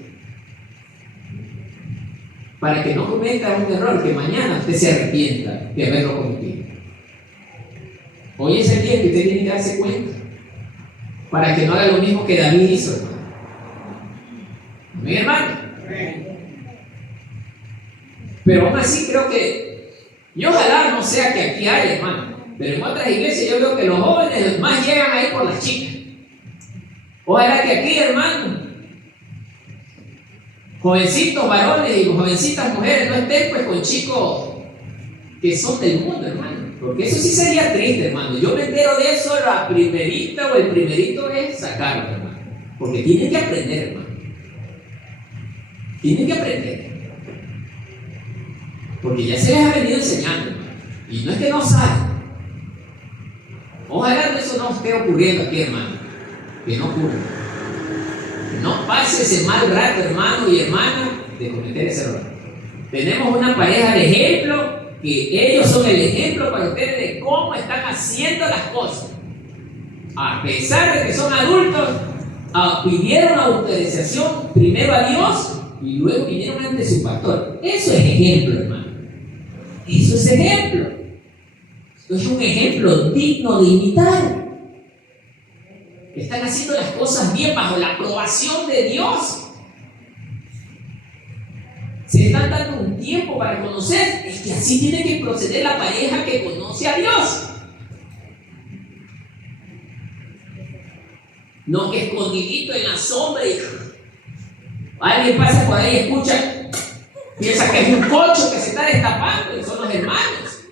Para que no cometa un error que mañana usted se arrepienta de haberlo cometido. Hoy es el día que usted tiene que darse cuenta. Para que no haga lo mismo que David hizo, hermano. ¿Mi hermano? Pero aún así creo que, y ojalá no sea que aquí hay, hermano, pero en otras iglesias yo veo que los jóvenes más llegan ahí por las chicas. Ojalá que aquí, hermano, jovencitos varones y jovencitas mujeres no estén pues con chicos que son del mundo, hermano, porque eso sí sería triste, hermano. Yo me entero de eso, la primerita o el primerito es sacarlo, hermano, porque tienen que aprender, hermano. Tienen que aprender. Porque ya se les ha venido enseñando, hermano. Y no es que no saben. Ojalá eso no esté ocurriendo aquí, hermano. Que no ocurra. Que no pase ese mal rato, hermano y hermana, de cometer ese error. Tenemos una pareja de ejemplo, que ellos son el ejemplo para ustedes de cómo están haciendo las cosas. A pesar de que son adultos, pidieron autorización primero a Dios y luego vinieron ante su pastor. Eso es ejemplo, hermano. Eso es ejemplo. Esto es un ejemplo digno de imitar. Están haciendo las cosas bien bajo la aprobación de Dios. Se están dando un tiempo para conocer. Es que así tiene que proceder la pareja que conoce a Dios. No que escondidito en la sombra y alguien pasa por ahí y escucha. Piensa que es un cocho que se está destapando y son los hermanos.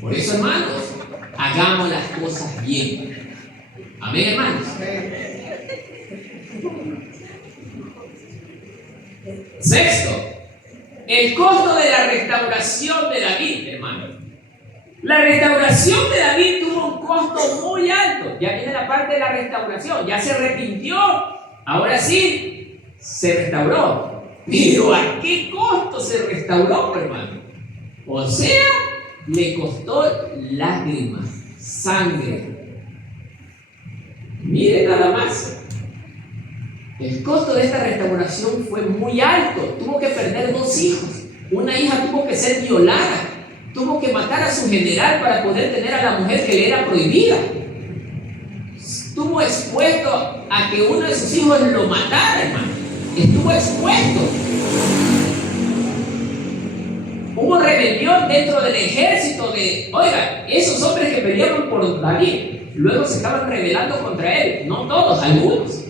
Por eso, hermanos, hagamos las cosas bien. Amén, hermanos. Sexto, el costo de la restauración de David, hermanos. La restauración de David tuvo un costo muy alto. Ya viene la parte de la restauración. Ya se arrepintió. Ahora sí, se restauró. Pero ¿a qué costo se restauró, hermano? O sea, le costó lágrimas, sangre. Mire nada más. El costo de esta restauración fue muy alto. Tuvo que perder 2 hijos. Una hija tuvo que ser violada. Tuvo que matar a su general para poder tener a la mujer que le era prohibida. Estuvo expuesto a que uno de sus hijos lo matara, hermano. Estuvo expuesto. Hubo rebelión dentro del ejército de... Oiga, esos hombres que pelearon por David, luego se estaban rebelando contra él. No todos, algunos.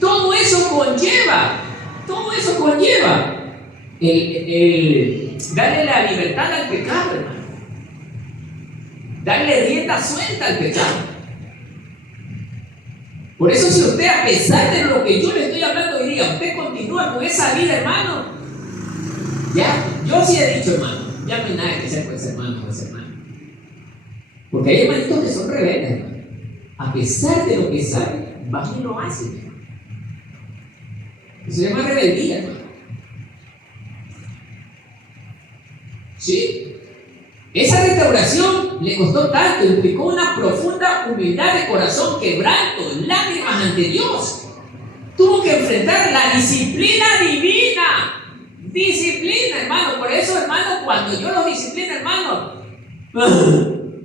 Todo eso conlleva el darle la libertad al pecado, hermano. Darle rienda suelta al pecado. Por eso, si usted, a pesar de lo que yo le estoy hablando hoy día, usted continúa con esa vida, hermano, ya, yo sí he dicho, hermano, ya no hay nada que ser pues hermano o ese hermano. Porque hay hermanitos que son rebeldes, hermano. A pesar de lo que saben, van y lo hacen, hermano. Eso se llama rebeldía, hermano. ¿Sí? Esa restauración le costó tanto, implicó una profunda humildad de corazón, quebranto, lágrimas ante Dios. Tuvo que enfrentar la disciplina divina. Disciplina, hermano. Por eso, hermano, cuando yo los disciplino, hermano,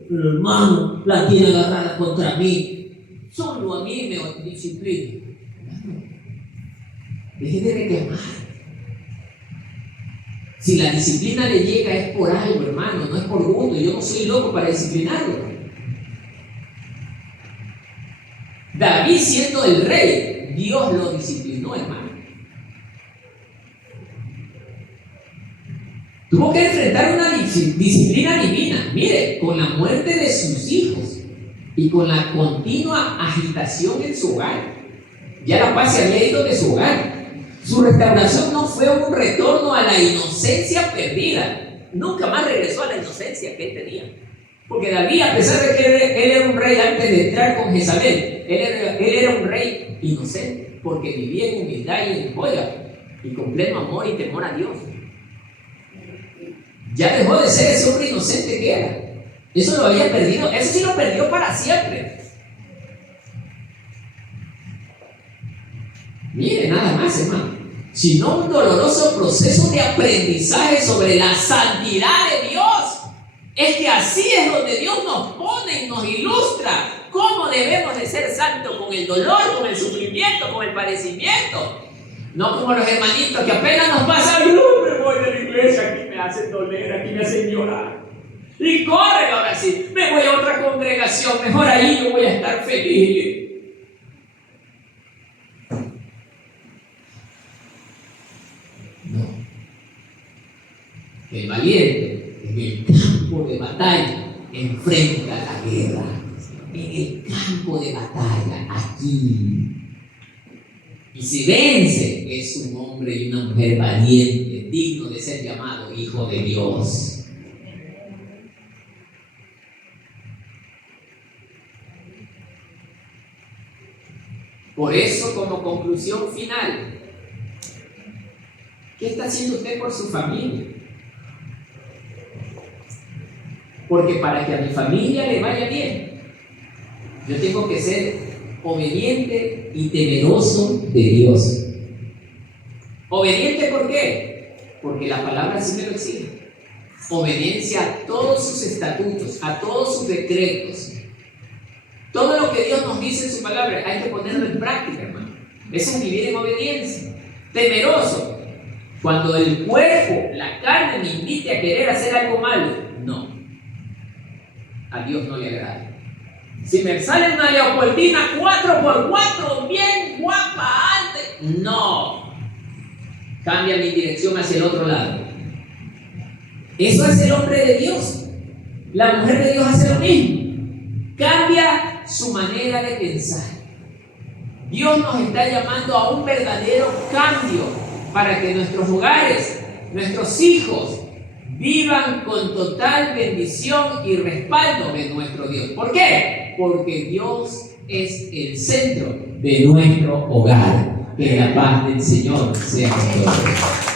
hermano, la tiene agarrada contra mí. Solo a mí me disciplina. Deje de reclamar. Si la disciplina le llega es por algo, hermano, no es por gusto. Yo no soy loco para disciplinarlo. David, siendo el rey, Dios lo disciplinó, hermano. Tuvo que enfrentar una disciplina divina. Mire, con la muerte de sus hijos y con la continua agitación en su hogar. Ya la paz se había ido de su hogar. Su restauración no fue un retorno a la inocencia perdida. Nunca más regresó a la inocencia que él tenía. Porque David, a pesar de que él era un rey antes de entrar con Jezabel, él era un rey inocente, porque vivía en humildad y en joya, y con pleno amor y temor a Dios. Ya dejó de ser ese hombre inocente que era. Eso lo había perdido, eso sí lo perdió para siempre. Mire, nada más, hermano, sino un doloroso proceso de aprendizaje sobre la santidad de Dios. Es que así es donde Dios nos pone y nos ilustra cómo debemos de ser santos, con el dolor, con el sufrimiento, con el padecimiento. No como los hermanitos que apenas nos pasa, yo me voy de la iglesia, aquí me hacen doler, aquí me hacen llorar. Y corren ahora sí, me voy a otra congregación, mejor ahí yo voy a estar feliz. No. El valiente en el campo de batalla enfrenta la guerra. En el campo de batalla, aquí. Y si vence, es un hombre y una mujer valiente, digno de ser llamado hijo de Dios. Por eso, como conclusión final, ¿qué está haciendo usted por su familia? Porque para que a mi familia le vaya bien, yo tengo que ser obediente y temeroso de Dios. ¿Obediente por qué? Porque la palabra sí me lo exige. Obediencia a todos sus estatutos, a todos sus decretos. Todo lo que Dios nos dice en su palabra hay que ponerlo en práctica, hermano. Eso es vivir en obediencia. Temeroso. Cuando el cuerpo, la carne me invite a querer hacer algo malo, no. A Dios no le agrada. Si me sale una Leopoldina 4x4 bien guapa antes, no. Cambia mi dirección hacia el otro lado. Eso es el hombre de Dios. La mujer de Dios hace lo mismo. Cambia su manera de pensar. Dios nos está llamando a un verdadero cambio para que nuestros hogares, nuestros hijos, vivan con total bendición y respaldo de nuestro Dios. ¿Por qué? Porque Dios es el centro de nuestro hogar. Que la paz del Señor sea con todos.